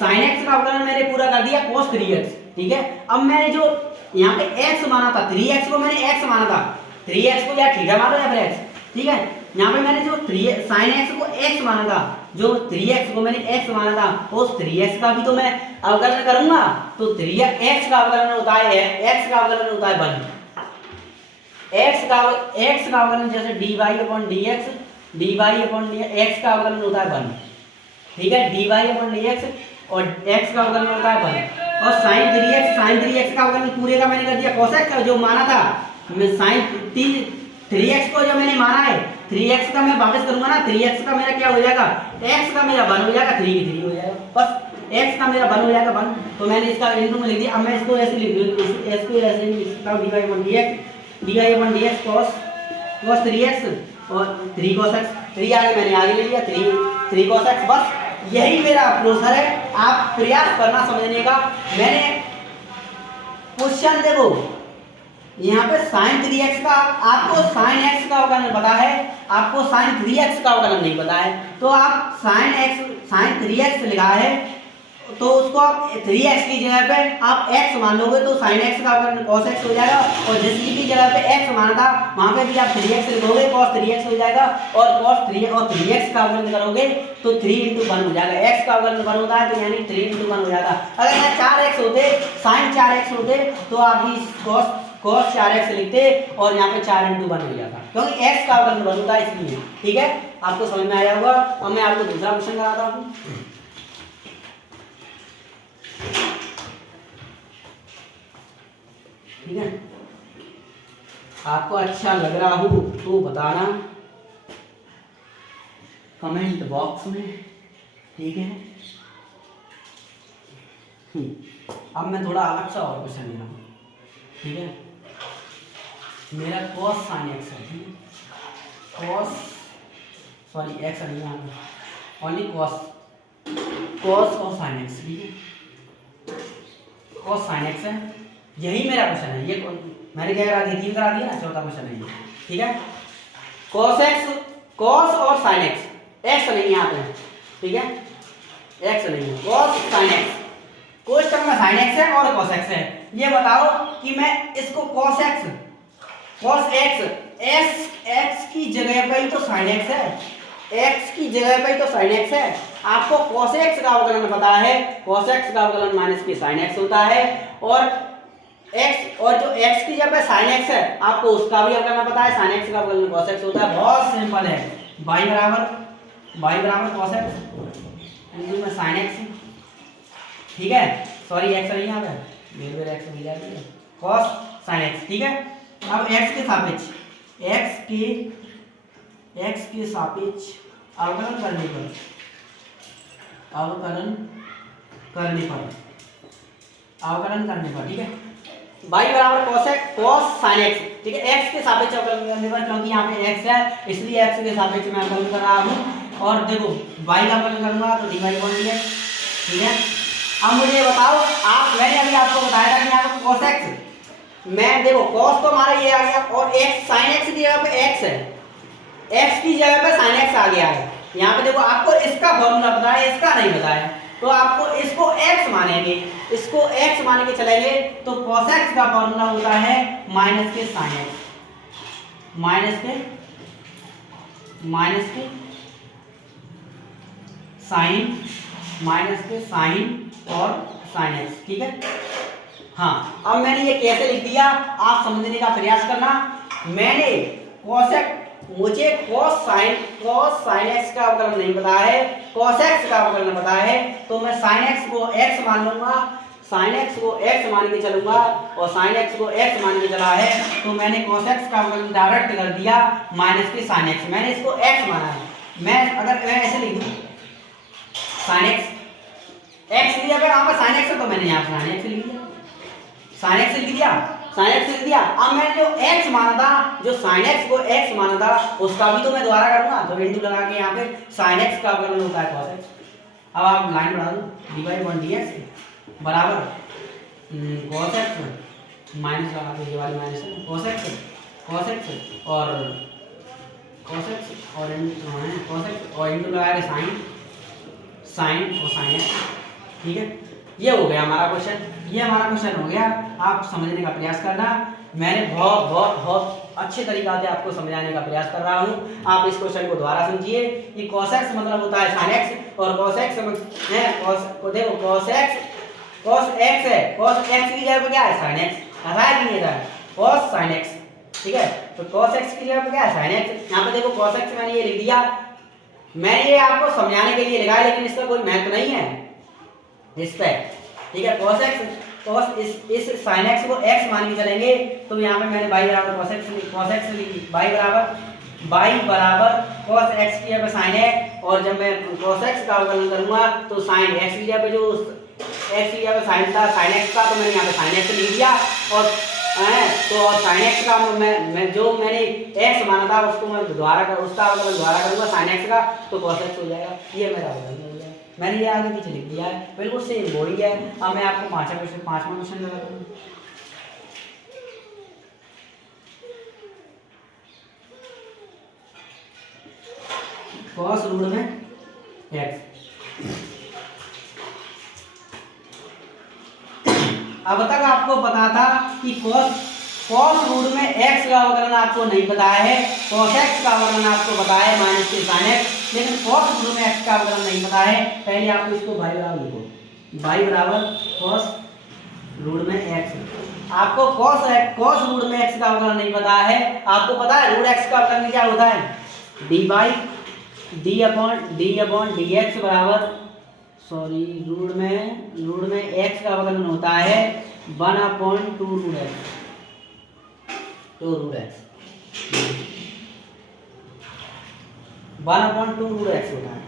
sin x का अवकलन मैंने पूरा कर दिया cos 3x, ठीक है। अब मैंने जो यहाँ पे x माना था 3x को मैंने x माना था, 3x को या थीटा मानो या फिर x, ठीक है। यहाँ पे मैंने जो sin x को x माना था, जो 3x को मैंने x माना था, उस 3x का भी तो मैं अवकलन करूंगा, तो 3x का अवकलन होता है x का अवकलन होता है 1, x का अवकलन जैसे dy/dx x का अवकलन होता है 1, ठीक है। dy/dx और x का अवकलन होता है 1 और sin 3x का अवकलन पूरे का मैंने कर दिया cos x का जो माना था, मैं sin 3x को जो मैंने माना है 3x का मैं वापस करूंगा ना, 3x का मेरा क्या हो जाएगा, x का मेरा 1 हो जाएगा, 3 की 3 हो जाएगा, बस x का मेरा 1 हो जाएगा 1, तो मैंने इसका इनटू में लिख दिया। अब मैं इसको ऐसे लिख दूं, इसको ऐसे लिख सकता हूं dy/dx cos 3x और 3 cos x, 3 आगे मैंने आगे ले लिया 3 cos x, बस यही मेरा अप्रोच है। आप प्रयास करना समझने का। मैंने क्वेश्चन देखो यहाँ पे sin 3x का आपको sin x का अवकलन पता है, आपको sin 3x का अवकलन नहीं पता है, तो आप sin 3x लिखा है तो उसको आप 3x की जगह पे आप x मान लोगे तो sin x का अवकलन cos x हो जाएगा, और जिसकी की जगह पे x माना था वहां पे भी आप 3x लिखोगे cos 3x हो जाएगा, और cos 3 और 3x का अवकलन करोगे तो 3 × 1 हो जाएगा। x का अवकलन 1 होता है तो यानी 3 × 1 हो जाएगा। अगर यहाँ 4x होते sin 4x होते तो आप भी cos 4x लिखते और यहाँ पे 4 × 1 हो जाता, क्योंकि x का अवकलन 1 होता है इसलिए, ठीक है। आपको समझ में आया होगा। अब मैं आपको दूसरा क्वेश्चन कराता हूँ, ठीक है। आपको अच्छा लग रहा हो तो बताना कमेंट बॉक्स में, ठीक है। अब मैं थोड़ा अलग सा और क्वेश्चन ले रहा हूँ, ठीक है। मेरा cos sin x है, ठीक है। x नहीं है, ओनली cos और sin x, ठीक है। cos sin x है, यही मेरा क्वेश्चन है। ये मैंने क्या करा दिया, 3 करा दिया ना, चौथा क्वेश्चन है ये, ठीक है। cos और sin x, x नहीं है यहाँ पे, ठीक है, x नहीं है, cos sin x, क्वेश्चन में sin x है और cos x है। ये बताओ कि मैं इसको cos x x की जगह पे ही तो sin x है, x की जगह पे तो sin x है। आपको cos x का अवकलन पता है, cos x का अवकलन माइनस की sin x होता है, और x और जो x की जगह पे sin x है आपको उसका भी अवकलन पता है, sin x का अवकलन cos x होता है। बहुत सिंपल है, y बराबर cos x इनटू में sin x, ठीक है। सॉरी x नहीं आ गया, मेरे x मिल जाती है, cos sin x, ठीक है। अब x के सापेक्ष अवकलन करने पर, ठीक है। y बराबर cos sin x, ठीक है। x के सापेक्ष अवकलन करने पर, क्योंकि यहाँ पे x है इसलिए x के सापेक्ष मैं अवकलन कर रहा हूँ, और देखो y का अवकलन करूंगा तो dy/dx, ठीक है। अब मुझे बताओ, मैंने अभी आपको बताया था कि यहाँ पे cos x, मैं देखो cos तो हमारा ये आ गया, और x sin x की जगह पे x है, x की जगह पे sin x आ गया है। यहाँ पे देखो आपको इसका फॉर्मूला पता है, इसका नहीं पता है, तो आपको इसको x मानेंगे, इसको x मान के चलेंगे तो cos x का फॉर्मूला होता है माइनस के sin x, माइनस के sin और sin x, ठीक है। हाँ, अब मैंने ये कैसे लिख दिया आप समझने का प्रयास करना। मैंने मुझे cos sin x का अवकलन नहीं पता है, cos x का अवकलन पता है, तो मैं sin x को x मान लूंगा, साइन एक्स को एक्स मान के चलूंगा और साइन एक्स को एक्स मान के चला है तो मैंने cos x का अवकलन डायरेक्ट कर दिया माइनस के साइन एक्स, मैंने इसको x माना है। मैं अगर मैं ऐसे लिख दूं साइन एक्स लिया गया यहाँ पर साइन एक्स है तो मैंने यहाँ साइन एक्स लिख दिया, साइन एक्स लिख दिया, साइन एक्स लिख दिया। अब मैंने जो x माना था, जो साइन एक्स को x माना था उसका भी तो मैं दोबारा करूंगा, तो इंटू लगा के यहाँ पे साइन एक्स का अवकलन होता है cos x। अब आप लाइन बढ़ा दो dy/dx बराबर cos x माइनस लगा दो, ये वाली माइनस है cos x और cos x और इंटू लगा के साइन और साइन एक्स। ठीक है, ये हो गया हमारा क्वेश्चन, ये हमारा क्वेश्चन हो गया। आप समझने का प्रयास करना, मैंने बहुत बहुत बहुत अच्छे तरीका से आपको समझाने का प्रयास कर रहा हूँ। आप इस क्वेश्चन को दोबारा समझिए कि cos x मतलब होता है sin x और cos x है देखो cos x है, cos x की जगह पे क्या है sin x, आता है कि नहीं आता है cos sin x। ठीक है, तो cos x की जगह पे क्या है sin x, यहाँ पे देखो cos x मैंने ये लिख दिया, मैंने ये आपको समझाने के लिए लिखा है लेकिन इसका कोई महत्व नहीं है इस पे। ठीक है, cos x cos इस sin x को x मान के चलेंगे तो यहाँ पे मैंने y बराबर cos x लिखी, y बराबर cos x की जगह पे sin है और जब मैं cos x का अवकलन करूंगा तो sin x की जगह पे जो x की जगह पे sin था sin x का, तो मैंने यहाँ पे sin x लिख दिया और तो और sin x का मैं जो मैंने x माना था उसको मैं उसका अवकलन दोबारा करूंगा sin x का, तो cos x हो जाएगा। ये मेरा अवकलन हो गया, मैंने ये आगे पीछे लिख दिया है, बिल्कुल सेम वही है। अब मैं आपको पांचवा क्वेश्चन लगा दूँ। cos रूट में x, अब तक आपको पता था कि cos रूट में x का अवकलन आपको नहीं पता है, cos x का अवकलन आपको पता है माइनस के sin x, लेकिन cos रूट में x का अवकलन नहीं पता है। पहले आपको इसको y बराबर लिखो, y बराबर cos रूट में x। आपको cos रूट में x का अवकलन नहीं पता है, आपको पता है रूट x का अवकलन क्या होता है, d अपॉन dx बराबर रूट में x का अवकलन होता है 1/2 रूट x, तो रूट x 1/2 रूट x होता है।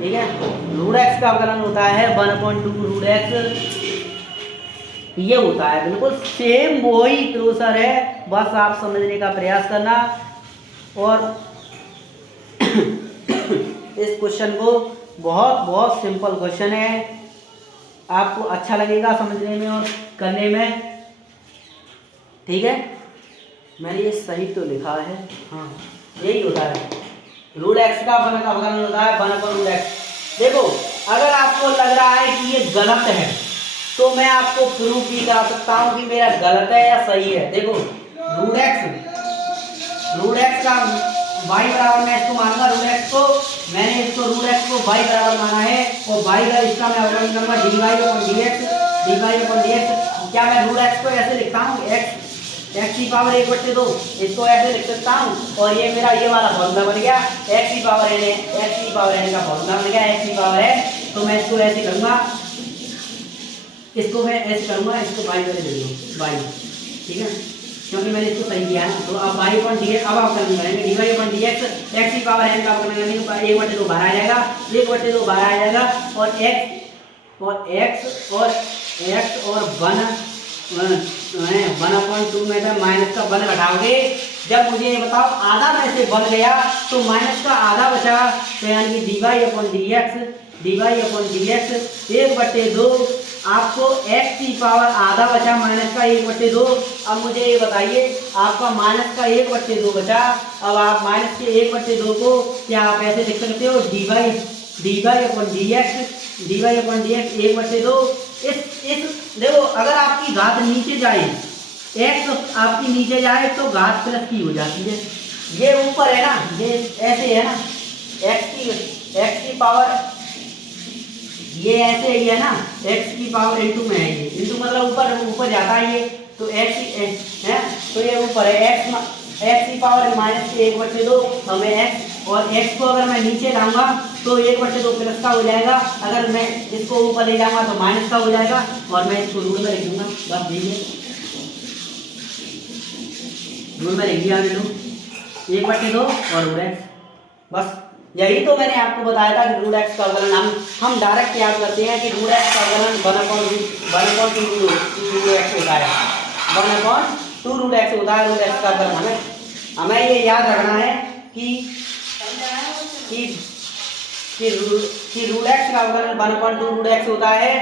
ठीक है, रूट x का अवकलन होता है 1/2 रूट x, ये होता है बिल्कुल सेम वही प्रोसेसर है, बस आप समझने का प्रयास करना और इस क्वेश्चन को बहुत सिंपल क्वेश्चन है, आपको अच्छा लगेगा समझने में और करने में। ठीक है, मैंने ये सही तो लिखा है, हाँ यही होता है, रूट x का अवकलन होता है 1/2 रूट x। देखो अगर आपको लग रहा है कि ये गलत है तो मैं आपको प्रूफ भी करा सकता हूँ कि मेरा गलत है या सही है। देखो रूट x का y बराबर मैं इसको मानूंगा, रूट x को मैंने इसको रूट x को y बराबर माना है और y का इसका मैं अवकलन करूंगा dy/dx। क्या मैं रूट x को ऐसे लिखता हूँ x की पावर 1/2, इसको ऐसे लिख सकता हूँ और ये मेरा ये वाला फॉर्मूला बन गया x की पावर n का फॉर्मूला बन गया x की पावर है। तो मैं इसको ऐसे करूंगा, इसको मैं ऐसे करूंगा, इसको y करके दे दूँ y। ठीक है, क्योंकि मैंने इसको सही किया है। तो अब y/dx अब आप करनी करेंगे dy/dx x की पावर n का अवकलन करेंगे तो 1/2 बाहर आ जाएगा, 1/2 बाहर आ जाएगा और x और 1/2 में से माइनस का 1 घटाओगे, जब मुझे ये बताओ आधा में से 1 गया तो माइनस का आधा बचा, तो यानी कि dy/dx 1/2 आपको x की पावर आधा बचा माइनस का 1/2। अब मुझे ये बताइए आपका माइनस का 1/2 बचा, अब आप माइनस के 1/2 को क्या आप ऐसे लिख सकते हो dy/dx 1/2। इस देखो अगर आपकी घात नीचे जाए, x आपकी नीचे जाए तो घात प्लस की हो जाती है, ये ऊपर है ना, ये ऐसे है ना, x की पावर ये ऐसे ही है ना, x की पावर इंटू में है, ये इंटू मतलब ऊपर जाता है ये, तो x है तो ये ऊपर है x की पावर माइनस के 1/2 हमें x और x को अगर मैं नीचे लाऊंगा तो 1/2 प्लस का हो जाएगा, अगर मैं इसको ऊपर ले जाऊंगा तो माइनस का हो जाएगा, और मैं इसको रूट में लिख दूंगा। बस देखिए रूट में लिख दिया मैंने 1/2 और रूट x। बस यही तो मैंने आपको बताया था कि रूट x का अवकलन हम डायरेक्ट याद करते हैं कि रूट x का अवकलन 1/2 रूट x होता है, 1/2 रूट x होता है। रूट x का अवकलन हमें ये याद रखना है कि रूट x का अवकलन 1/2 रूट x होता है।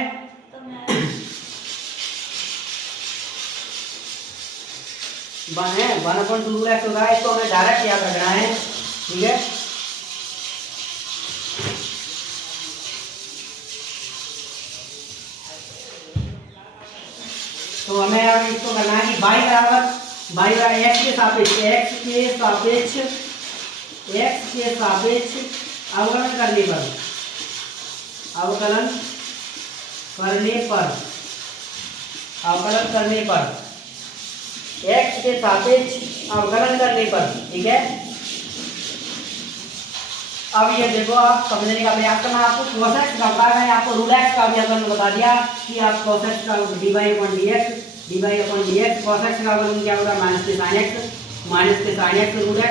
1/2 रूट x होता है, इसको हमें डायरेक्ट याद रखना है, ठीक है। तो हमें अब इसको करना है कि y बराबर x के सापेक्ष अवकलन करने पर x के सापेक्ष अवकलन करने पर, ठीक है। अब ये देखो, आप समझने का प्रयास करना। आपको cos x का पता है, मैंने आपको रूट x का भी अवकलन बता दिया कि आप cos x का dy/dx cos x का अवकलन क्या होगा, माइनस के sin x रूट x।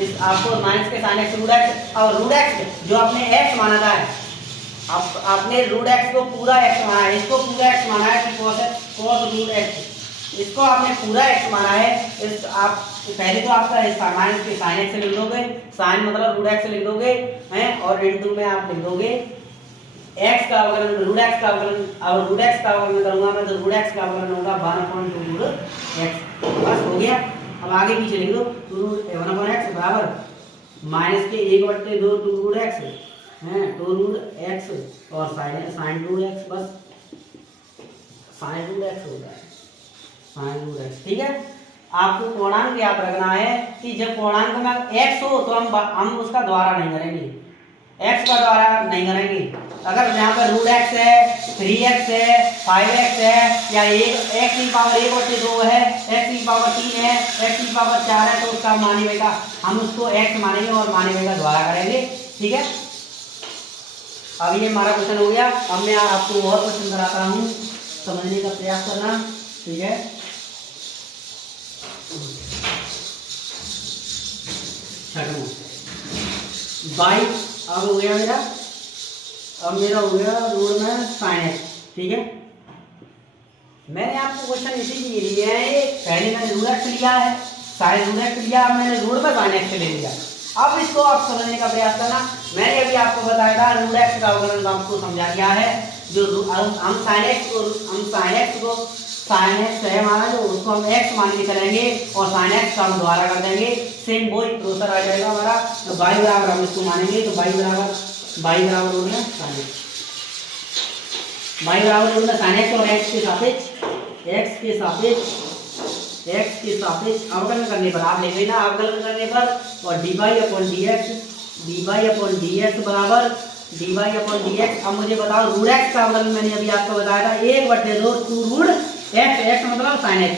इस आपको माइनस के sin x रूट x, और रूट x जो आपने x माना था, आपने रूट x को पूरा x माना है, इसको पूरा x माना है कि cos रूट x, इसको आपने पूरा x माना है। इस आप पहले तो आपका माइनस के sin x लिख दोगे, sin मतलब रूट x लिख दोगे हैं, और इनटू में आप लिख दोगे x का अवकलन, रूट x का अवकलन। अब रूट x का अवकलन करूंगा मैं तो रूट x का अवकलन होगा 1/2 रूट x। बस हो गया। अब आगे पीछे लिख दो, 1/x बराबर माइनस के 1/2 रूट x हैं, 2 रूट x और sin रूट x, बस sin रूट x हो गया, sin रूट x, ठीक है। आपको पूर्णांक याद रखना है कि जब पूर्णांक में x हो तो हम उसका द्वारा नहीं करेंगे, x का द्वारा नहीं करेंगे। अगर यहाँ पर रूट x है, 3x है, 5x है, या x की पावर 1/2 है, x की पावर 3 है, x की पावर 4 है, तो उसका मानेगा का हम उसको x मानेंगे और मानेगा का द्वारा करेंगे, ठीक है। अब ये हमारा क्वेश्चन हो गया। अब मैं आपको और क्वेश्चन कराता हूँ, समझने का प्रयास करना, ठीक है। बाई अब हो गया मेरा, अब मेरा हो गया रूट में sin x, ठीक है। मैंने आपको क्वेश्चन इसीलिए लिए है, पहले मैंने रूट x लिया है, sin रूट x लिया, अब मैंने रूट में sin x ले लिया। अब इसको आप समझने का प्रयास करना। मैंने अभी आपको बताया था रूट x का अवकलन आपको समझा दिया है, जो हम sin x को sin x है हमारा, जो उसको हम x मान के चलेंगे और sin x का हम द्वारा कर देंगे, सेम वही प्रोसेस आ जाएगा हमारा। तो y बराबर हम इसको मानेंगे, तो y बराबर रूट में sin x, y बराबर रूट में sin x और x के सापेक्ष अवकलन करने पर, आप लिख लेना अवकलन करने पर, और dy/dx बराबर dy/dx। अब मुझे बताओ रूट x का अवकलन मैंने अभी आपको बताया था 1/2 2 रूट x मतलब sin x,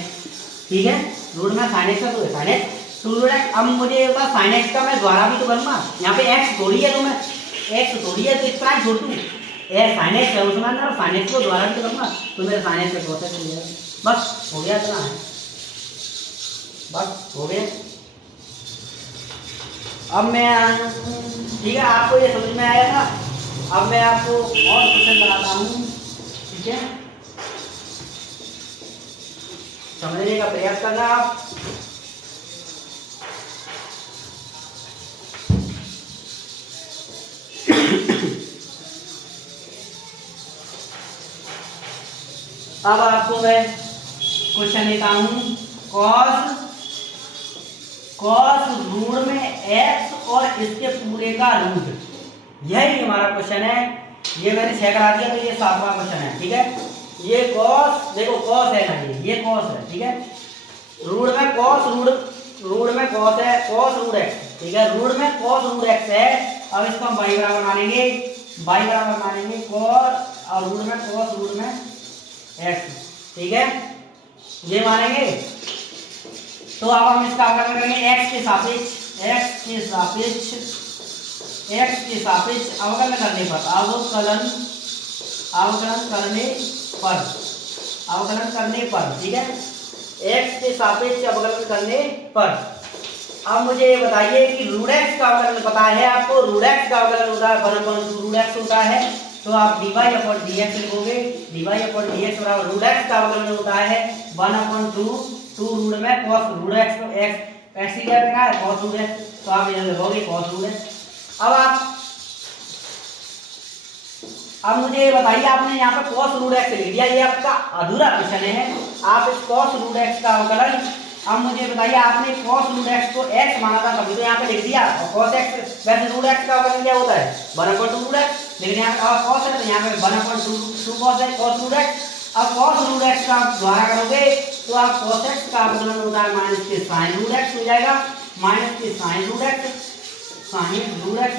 ठीक है। रूट में sin x है तो sin x 2 रूट x। अब मुझे ये बता sin x का मैं द्वारा भी तो करूंगा, यहाँ पे x थोड़ी है, तो मैं x थोड़ी है तो इस तरह छोड़ दूं, sin x है उसमें अंदर, sin x को द्वारा भी तो करूंगा, तो मेरा sin x का प्रोसेस हो जाएगा। बस हो गया, इतना है, बस हो गया। अब मैं, ठीक है, आपको ये समझ में आया था। अब मैं आपको और क्वेश्चन बनाता हूँ, ठीक है, समझने का प्रयास करना आप। अब आपको मैं क्वेश्चन लेता हूँ, कॉस रूट में x और इसके पूरे का रूट, यही हमारा क्वेश्चन है। ये मैंने 6 करा दिया, तो ये 7वां क्वेश्चन है, ठीक है। ये कॉस, देखो कॉस है ना, ये कॉस है, ठीक है। रूट में कॉस है, कॉस रूट x, ठीक है। रूट में कॉस रूट x है। अब इसको हम y बराबर मानेंगे कॉस, और रूट में कॉस रूट में x, ठीक है, ये मानेंगे। तो अब हम इसका अवकलन करेंगे x एक्स के सापेक्ष अवकलन करने पर अवकलन करने पर ठीक है, एक्स के सापेक्ष अवकलन करने पर। अब मुझे ये बताइए कि रूट एक्स का अवकलन पता है आपको, रूट एक्स का अवकलन होता है 1/2 रूट एक्स होता है, तो आप dy/dx लिखोगे, dy/dx बराबर रूट एक्स का अवकलन होता है 1/2 रूट में cos रूट एक्स, तो एक्स की जगह पे क्या है cos रूट एक्स, तो आप यहाँ लिखोगे cos रूट एक्स। अब मुझे ये बताइए, आपने यहाँ पे cos रूट एक्स लिख दिया, ये आपका अधूरा क्वेश्चन है, आप इस cos रूट एक्स का अवकलन, अब मुझे बताइए आपने cos रूट एक्स को x माना था तभी तो यहाँ पे लिख दिया, और cos x वैसे रूट x का अवकलन क्या होता है 1/2 रूट x, लेकिन यहाँ पे cos है तो यहाँ पे 1/2 cos है cos रूट x। अब cos रूट x का द्वारा करोगे तो आप cos x का अवकलन होता है माइनस के sin रूट x हो जाएगा, माइनस के sin रूट x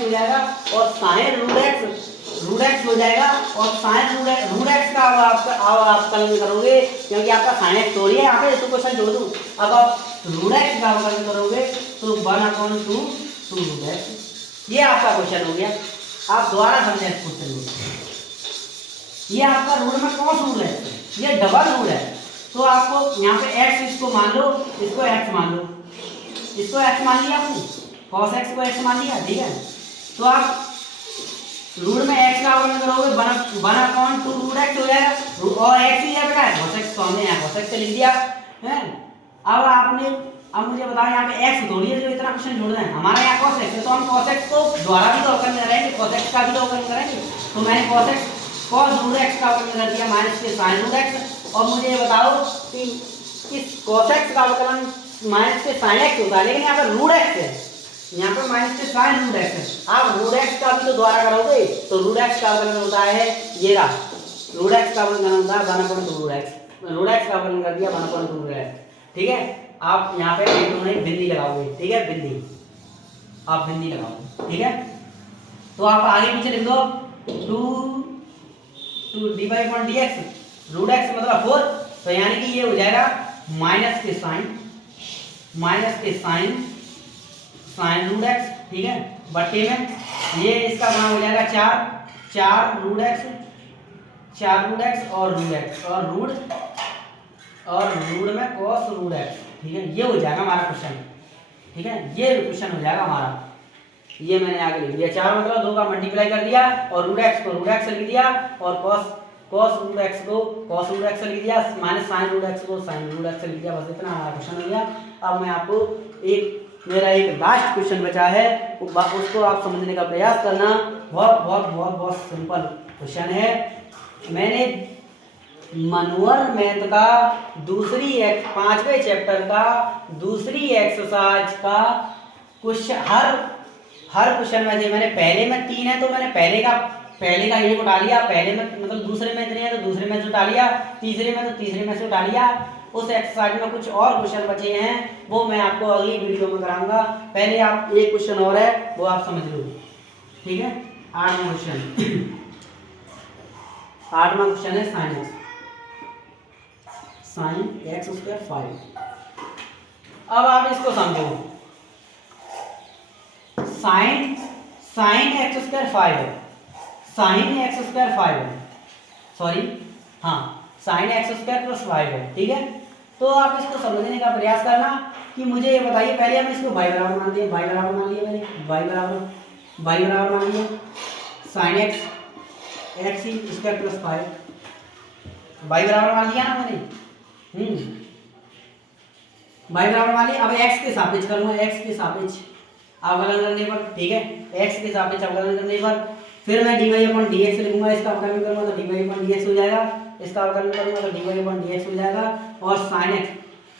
हो जाएगा, और sin रूट x हो जाएगा, और sin रूट x का अब आप अवकलन करोगे क्योंकि आपका sin x थोड़ी है यहाँ पे, इसको क्वेश्चन जोड़ दूं, अब आप रूट x का अवकलन करोगे तो 1/2 रूट x, ये आपका क्वेश्चन हो गया। आप दोबारा समझें इस क्वेश्चन को, ये आपका रूट में cos रूट है, ये डबल रूट है, तो आपको यहाँ पे x इसको मान लो, इसको x मान लो, इसको x मान लिया आपने, cos x को x मान लिया, ठीक है। तो आप रूट में x का अवकलन करोगे 1/2 रूट x हो जाएगा, और x ही है बेटा cos x, तो हमने यहाँ cos x से लिख दिया है। अब मुझे बताओ यहाँ पे x थोड़ी है जो इतना क्वेश्चन जोड़ दें, हमारा यहाँ cos x है तो हम cos x को द्वारा भी तो अवकलन करेंगे, cos x का भी तो अवकलन करेंगे, तो मैंने cos रूट x का अवकलन कर दिया माइनस के sin रूट x। और मुझे ये बताओ कि इस cos x का अवकलन माइनस के sin x होता है, लेकिन यहाँ पे रूट x है, यहाँ पे माइनस के sin रूट x है, आप रूट x का भी तो द्वारा करोगे तो रूट x का अवकलन होता है ये रहा, रूट x का अवकलन होता है 1/2 रूट x, रूट x का अवकलन कर दिया 1/2 रूट x, ठीक है। आप यहाँ पे एक बिंदी लगाओगे, ठीक है, बिंदी आप बिंदी लगाओगे, ठीक है। तो आप आगे पीछे लिख दो 2 dy/dx, रूट x मतलब 4, तो यानी कि ये हो जाएगा माइनस के साइन रूट x, ठीक है, बट्टे में ये इसका मान हो जाएगा 4 रूट x और रूट x और रूट में cos रूट x, ठीक है, ये हो जाएगा हमारा क्वेश्चन, ठीक है, ये क्वेश्चन हो जाएगा हमारा। ये मैंने आगे लिख दिया, 4 मतलब 2 का मल्टीप्लाई कर दिया, और रूट x को रूट x लिख दिया, और cos रूट x को cos रूट x लिख दिया, माइनस sin रूट x को sin रूट x लिख दिया, बस इतना हमारा क्वेश्चन हो गया। अब मैं आपको मेरा एक लास्ट क्वेश्चन बचा है, उसको आप समझने का प्रयास करना, बहुत सिंपल क्वेश्चन है। मैंने मनोहर मैथ का पांचवें चैप्टर का दूसरी एक्सरसाइज का क्वेश्चन, हर क्वेश्चन में मैंने पहले में 3 है तो मैंने पहले का एक उठा लिया, पहले में मतलब दूसरे में इतने हैं तो दूसरे में से उठा लिया, तीसरे में तो तीसरे में से उठा लिया। उस एक्सरसाइज में कुछ और क्वेश्चन बचे हैं, वो मैं आपको अगली वीडियो में कराऊंगा। पहले आप एक क्वेश्चन और है वो आप समझ लो, ठीक है। 8वां क्वेश्चन है साइन एक्स स्क्वायर 5। अब आप इसको समझो, साइन एक्स स्क्वायर 5 है, साइन एक्स स्क्वायर 5 है, सॉरी हाँ साइन एक्स स्क्वायर प्लस 5 है, ठीक है। तो आप इसको समझने का प्रयास करना कि मुझे ये बताइए, पहले हमने इसको y बराबर मान लिया, मैंने y बराबर मान लिया sine x square plus 5, y बराबर मान लिया ना मैंने, y बराबर मान लिया। अब x के सापेक्ष करूंगा, x के सापेक्ष अवकलन करने पर, ठीक है, x के सापेक्ष अवकलन करने पर फिर मैं dy/dx लिखूंगा, इसका अवकलन करूंगा तो dy/dx हो जाएगा, इसका अवकलन करूंगा तो dy/dx हो जाएगा। और sin x,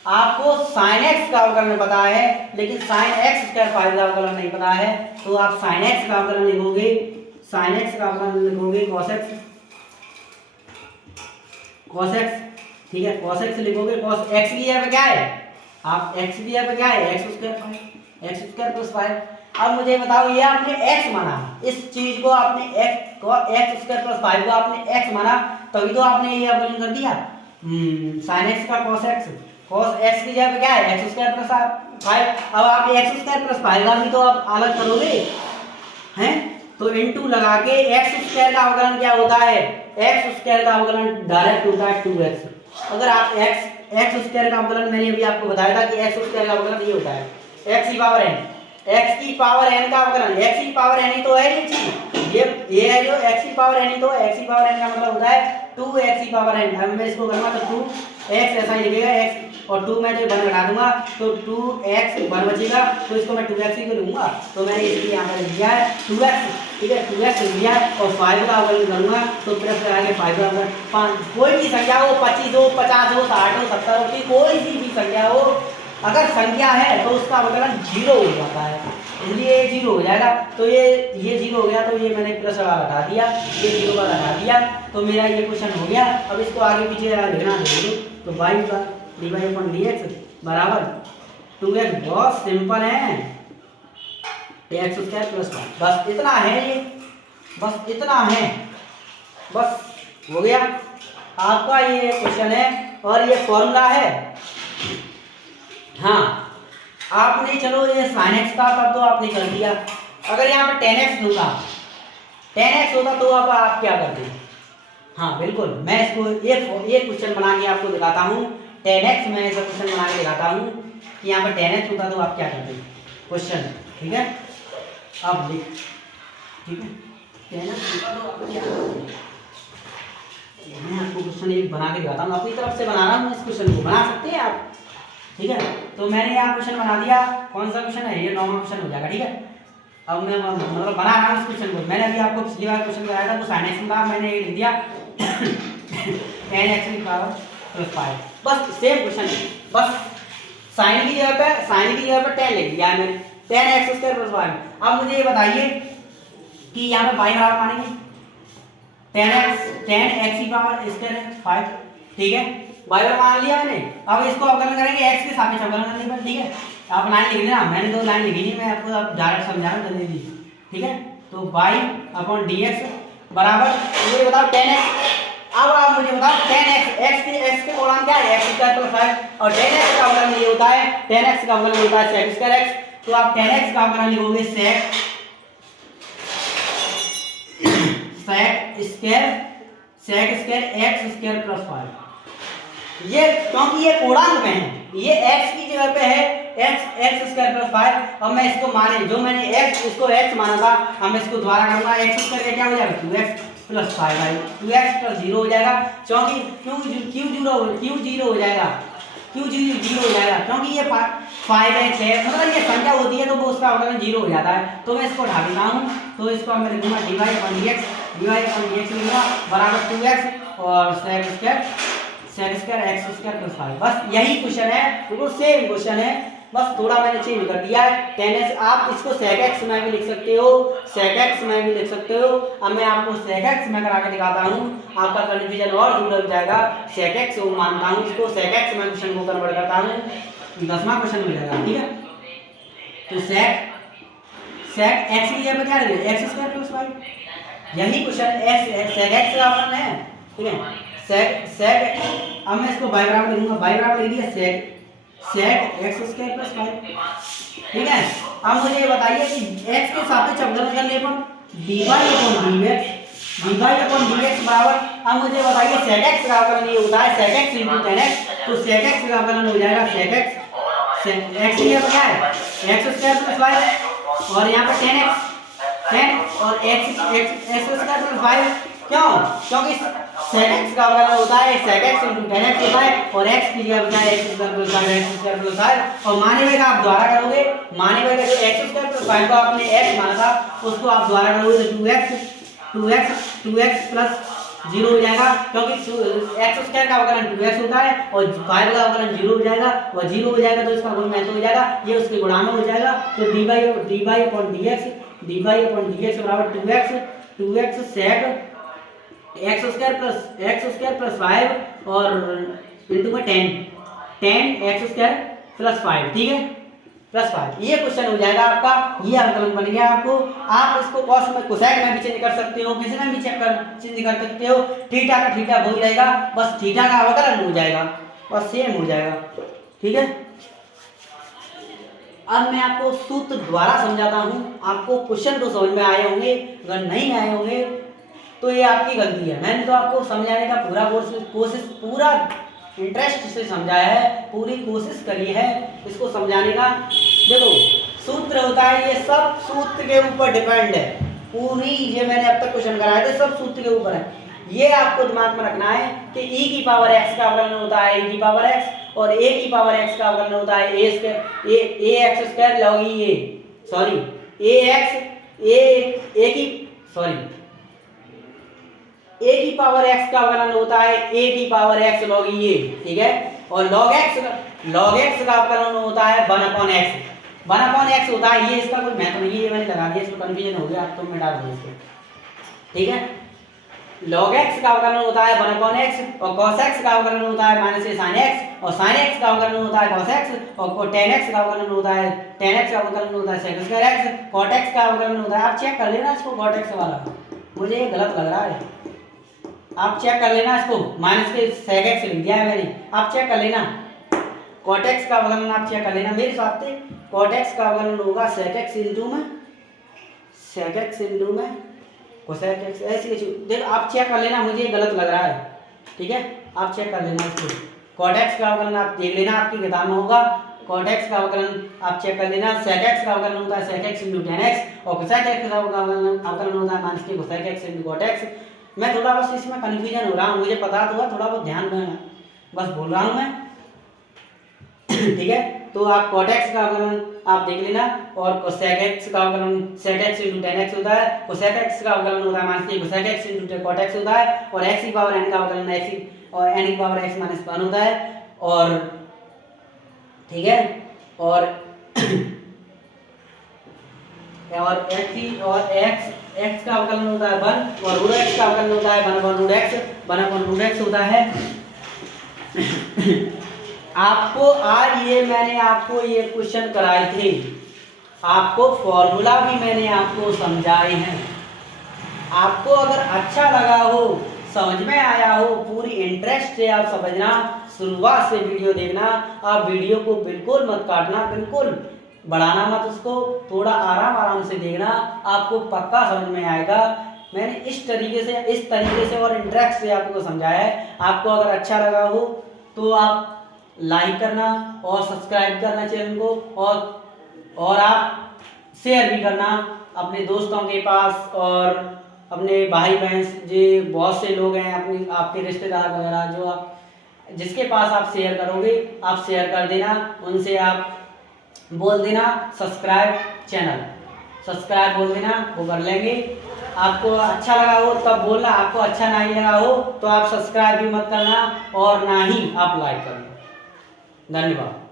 आपको sin x का अवकलन पता है लेकिन sin x स्क्वायर 5 का अवकलन नहीं पता है, तो आप sin x का अवकलन लिखोगे, cos x, ठीक है, cos x लिखोगे, cos x की जगह पे क्या है, आप x की जगह पे क्या है x स्क्वायर प्लस 5। अब मुझे बताओ, ये आपने x माना, इस चीज को आपने x स्क्वायर प्लस 5 को आपने x माना, तभी तो आपने ये अवकलन कर दिया sin x का cos x, cos x की जगह पे क्या है x स्क्वायर प्लस 5। अब आप x स्क्वायर प्लस 5 का भी तो आप अलग करोगे हैं, तो इनटू लगा के x स्क्वायर का अवकलन क्या होता है, x स्क्वायर का अवकलन डायरेक्ट होता है 2x। अगर आप x स्क्वायर का अवकलन मैंने अभी आपको बताया था कि x स्क्वायर का अवकलन ये होता है x की पावर n, x की पावर n का अवकलन, x की पावर n ही तो है ये चीज, ये है जो x की पावर n ही तो है, x की पावर n का मतलब होता है 2x की पावर n। अब मैं इसको करूंगा तो 2x ऐसा ही लिखेगा x और 2 में जो 1 घटा दूंगा तो 2x 1 बचेगा, तो इसको मैं 2x ही लूंगा, तो मैंने इसलिए यहाँ पर लिया है 2x, ठीक है 2x लिया और 5 का अवकलन करूंगा तो प्लस आगे 5 का अवकलन, कोई भी संख्या हो 25 हो 50 हो 60 हो 70 हो, कोई सी भी संख्या हो, अगर संख्या है तो उसका अवकलन 0 हो जाता है, इसलिए ये 0 हो जाएगा। तो ये 0 हो गया, तो ये मैंने प्लस वाला हटा दिया, ये 0 वाला हटा दिया, तो मेरा ये क्वेश्चन हो गया। अब इसको आगे पीछे लिखना है तो y का dy/dx बराबर 2x, बहुत सिंपल है, x स्क्वायर प्लस 1, बस इतना है, ये बस इतना है, बस हो गया आपका ये क्वेश्चन है और ये फॉर्मूला है। हाँ आपने चलो ये sin x का तब तो आपने कर दिया, अगर यहाँ पे 10x होता, 10x होता तो अब आप क्या करते? हाँ बिल्कुल, मैं इसको ये क्वेश्चन बना के आपको दिखाता हूँ, 10x मैं ऐसा क्वेश्चन बना के दिखाता हूँ कि यहाँ पे 10x होता तो आप क्या करते क्वेश्चन, ठीक है अब लिख, ठीक है 10x होता तो आप क्या करते, मैं आपको क्वेश्चन एक बना के दिखाता हूँ, अपनी तरफ से बना रहा हूँ, इस क्वेश्चन को बना सकते हैं आप, ठीक है। तो मैंने यहाँ क्वेश्चन बना दिया, कौन सा क्वेश्चन है, ये 9वां क्वेश्चन हो जाएगा, ठीक है। अब मैं मतलब बना रहा हूँ इस क्वेश्चन को, मैंने अभी आपको पिछली बार क्वेश्चन कराया था तो sin x का मैंने ये लिख दिया 10x की पावर प्लस 5, बस सेम क्वेश्चन, बस sin की जगह पे 10 लिख दिया मैंने, 10x स्क्वायर प्लस 5। अब मुझे ये बताइए कि यहाँ पे y बराबर मानेंगे 10x की पावर स्क्वायर 5, ठीक है y बराबर मान लिया मैंने। अब इसको अवकलन करेंगे x के सापेक्ष अवकलन करने पर, ठीक है आप लाइन लिख लेना, मैंने तो लाइन लिखी नहीं, मैं आपको अब डायरेक्ट समझा रहा हूँ जल्दी, ठीक है। तो y/dx बराबर मुझे बताओ 10x, अब आप मुझे बताओ 10x, x के कोण क्या है x स्क्वायर प्लस 5 और 10x का अवकलन ये होता है, 10x का अवकलन होता है sec स्क्वायर x, तो आप 10x का अवकलन लिखोगे sec square x square plus 5, ये क्योंकि ये पूर्णांक में है, ये x की जगह पे है x स्क्वायर प्लस 5। अब मैं इसको माने जो मैंने x इसको x माना था, अब मैं इसको दोबारा करूंगा, x स्क्वायर क्या हो जाएगा 2x प्लस 5 भाई 2x प्लस 0 हो जाएगा, क्योंकि q 0 हो जाएगा, q 0 हो जाएगा क्योंकि ये 5x है, मतलब ये संख्या होती है तो वो उसका अवकलन 0 हो जाता है, तो मैं इसको हटा देता हूँ, तो इसको मैं लिखूंगा dy/dx लिखूंगा बराबर 2x और sec square x square plus 5, बस यही क्वेश्चन है, बिल्कुल सेम क्वेश्चन है, बस थोड़ा मैंने चेंज कर दिया है 10x, आप इसको sec x में भी लिख सकते हो, sec x में भी लिख सकते हो। अब मैं आपको sec x में करा के दिखाता हूँ, आपका कन्फ्यूजन और दूर हो जाएगा, sec x को मानता हूँ, इसको sec x में क्वेश्चन को कन्वर्ट करता हूँ, 10वां क्वेश्चन मिल जाएगा, ठीक है। तो sec x की जगह क्या लिखेंगे x स्क्वायर प्लस 5, यही क्वेश्चन sec x का अवकलन है, ठीक है sec, अब मैं इसको y बराबर लिखूंगा, y बराबर लिख दिया sec x स्क्वायर प्लस 5, ठीक है। अब मुझे ये बताइए कि x के सापेक्ष अवकलन करने पर dy/dx बराबर, अब मुझे बताइए sec x का अवकलन ये होता है sec x × tan x, तो sec x का अवकलन हो जाएगा sec x की जगह क्या है x स्क्वायर प्लस 5 और यहाँ पर tan और x स्क्वायर प्लस 5, क्यों? क्योंकि sec x का अवकलन होता है sec x × tan x होता है और x की जगह बचा है x स्क्वायर प्लस 5 और माने हुए का आप द्वारा करोगे, माने हुए का जो x स्क्वायर प्लस 5 को आपने x माना था उसको आप द्वारा करोगे तो 2x प्लस 0 हो जाएगा, क्योंकि x स्क्वायर का अवकलन 2x होता है और 5 का अवकलन 0 हो जाएगा और 0 हो जाएगा तो इसका गुण महत्व हो जाएगा, ये उसके गुणा में हो जाएगा, तो dy/dx बराबर 2x sec x square plus 5 और इंटू में 10 x स्क्वायर प्लस 5, ठीक है प्लस 5, ये क्वेश्चन हो जाएगा आपका, ये अवकलन बन गया आपको। आप इसको cos में कोसेक में भी चेंज कर सकते हो, किसी में भी चेंज कर सकते हो, थीटा का थीटा हो जाएगा, बस थीटा का अवकलन हो जाएगा, बस सेम हो जाएगा। ठीक है। अब मैं आपको सूत्र द्वारा समझाता हूं। आपको क्वेश्चन तो समझ में आए होंगे, अगर नहीं आए होंगे तो ये आपकी गलती है। मैंने तो आपको समझाने का पूरा कोशिश पूरा इंटरेस्ट से समझाया है, पूरी कोशिश करी है इसको समझाने का। देखो सूत्र होता है, ये सब सूत्र के ऊपर डिपेंड है। पूरी ये मैंने अब तक क्वेश्चन कराए थे सब सूत्र के ऊपर है। ये आपको दिमाग में रखना है कि e की पावर x का अवकलन होता है e की पावर x, और a की पावर x का अवकलन होता है a x square log e a, sorry a की पावर x का अवकलन होता है a की power x log e a, ठीक है। और log x का अवकलन होता है 1/x होता है। ये इसका कोई महत्व नहीं है, ये मैंने लगा दिया, इसको कन्फ्यूजन हो गया आप तो मैं डाल दूं इसको, ठीक है। log x का अवकलन होता है 1/x, और cos x का अवकलन होता है -a sin x, और sin x का अवकलन होता है cos x, और tan x का अवकलन होता है sec square x, cot x का अवकलन होता है, आप चेक कर लेना इसको, cot x वाला मुझे ये गलत लग रहा है, आप चेक कर लेना इसको, माइनस के sec x लिख दिया है मैंने, आप चेक कर लेना। cot x का अवकलन आप चेक कर लेना, मेरे हिसाब से cot x का अवकलन होगा sec x इंटू में cosec x, ऐसे देखो आप चेक कर लेना, मुझे गलत लग रहा है, ठीक है। आप चेक कर लेना इसको, cot x का अवकलन आप देख लेना, आपकी किताब में होगा। cot x का अवकलन आप चेक कर लेना, sec x का अवकलन होता है sec x into tan x, और cosec x का अवकलन होता है माइनस के cosec x into cot x। मैं थोड़ा बस इसमें कन्फ्यूजन हो रहा हूँ, मुझे पता तो है, थोड़ा बहुत ध्यान में बस बोल रहा हूँ मैं, ठीक है। तो आप cot x का अवकलन आप देख लेना, और cosec x का अवकलन sec x into tan x होता है, cosec x का अवकलन होता है minus cosec x into cot x होता है, और x की पावर n का अवकलन और n की पावर x माइनस 1 होता है, और ठीक है। और x का अवकलन होता है 1, और रूट x का अवकलन होता है 1/√x होता है। आपको आज ये मैंने आपको ये क्वेश्चन कराए थे, आपको फॉर्मूला भी मैंने आपको समझाए हैं। आपको अगर अच्छा लगा हो, समझ में आया हो, पूरी इंटरेस्ट से आप समझना, शुरुआत से वीडियो देखना। आप वीडियो को बिल्कुल मत काटना, बिल्कुल बढ़ाना मत, उसको थोड़ा आराम से देखना, आपको पक्का समझ में आएगा। मैंने इस तरीके से और इंटरेस्ट से आपको समझाया है। आपको अगर अच्छा लगा हो तो आप लाइक करना और सब्सक्राइब करना चैनल को, और आप शेयर भी करना अपने दोस्तों के पास, और अपने भाई बहन जी बहुत से लोग हैं अपने आपके रिश्तेदार वगैरह, जो आप जिसके पास आप शेयर करोगे आप शेयर कर देना, उनसे आप बोल देना सब्सक्राइब बोल देना, वो कर लेंगे। आपको अच्छा लगा हो तब बोलना, आपको अच्छा नहीं लगा हो तो आप सब्सक्राइब भी मत करना, और ना ही आप लाइक करना। धन्यवाद।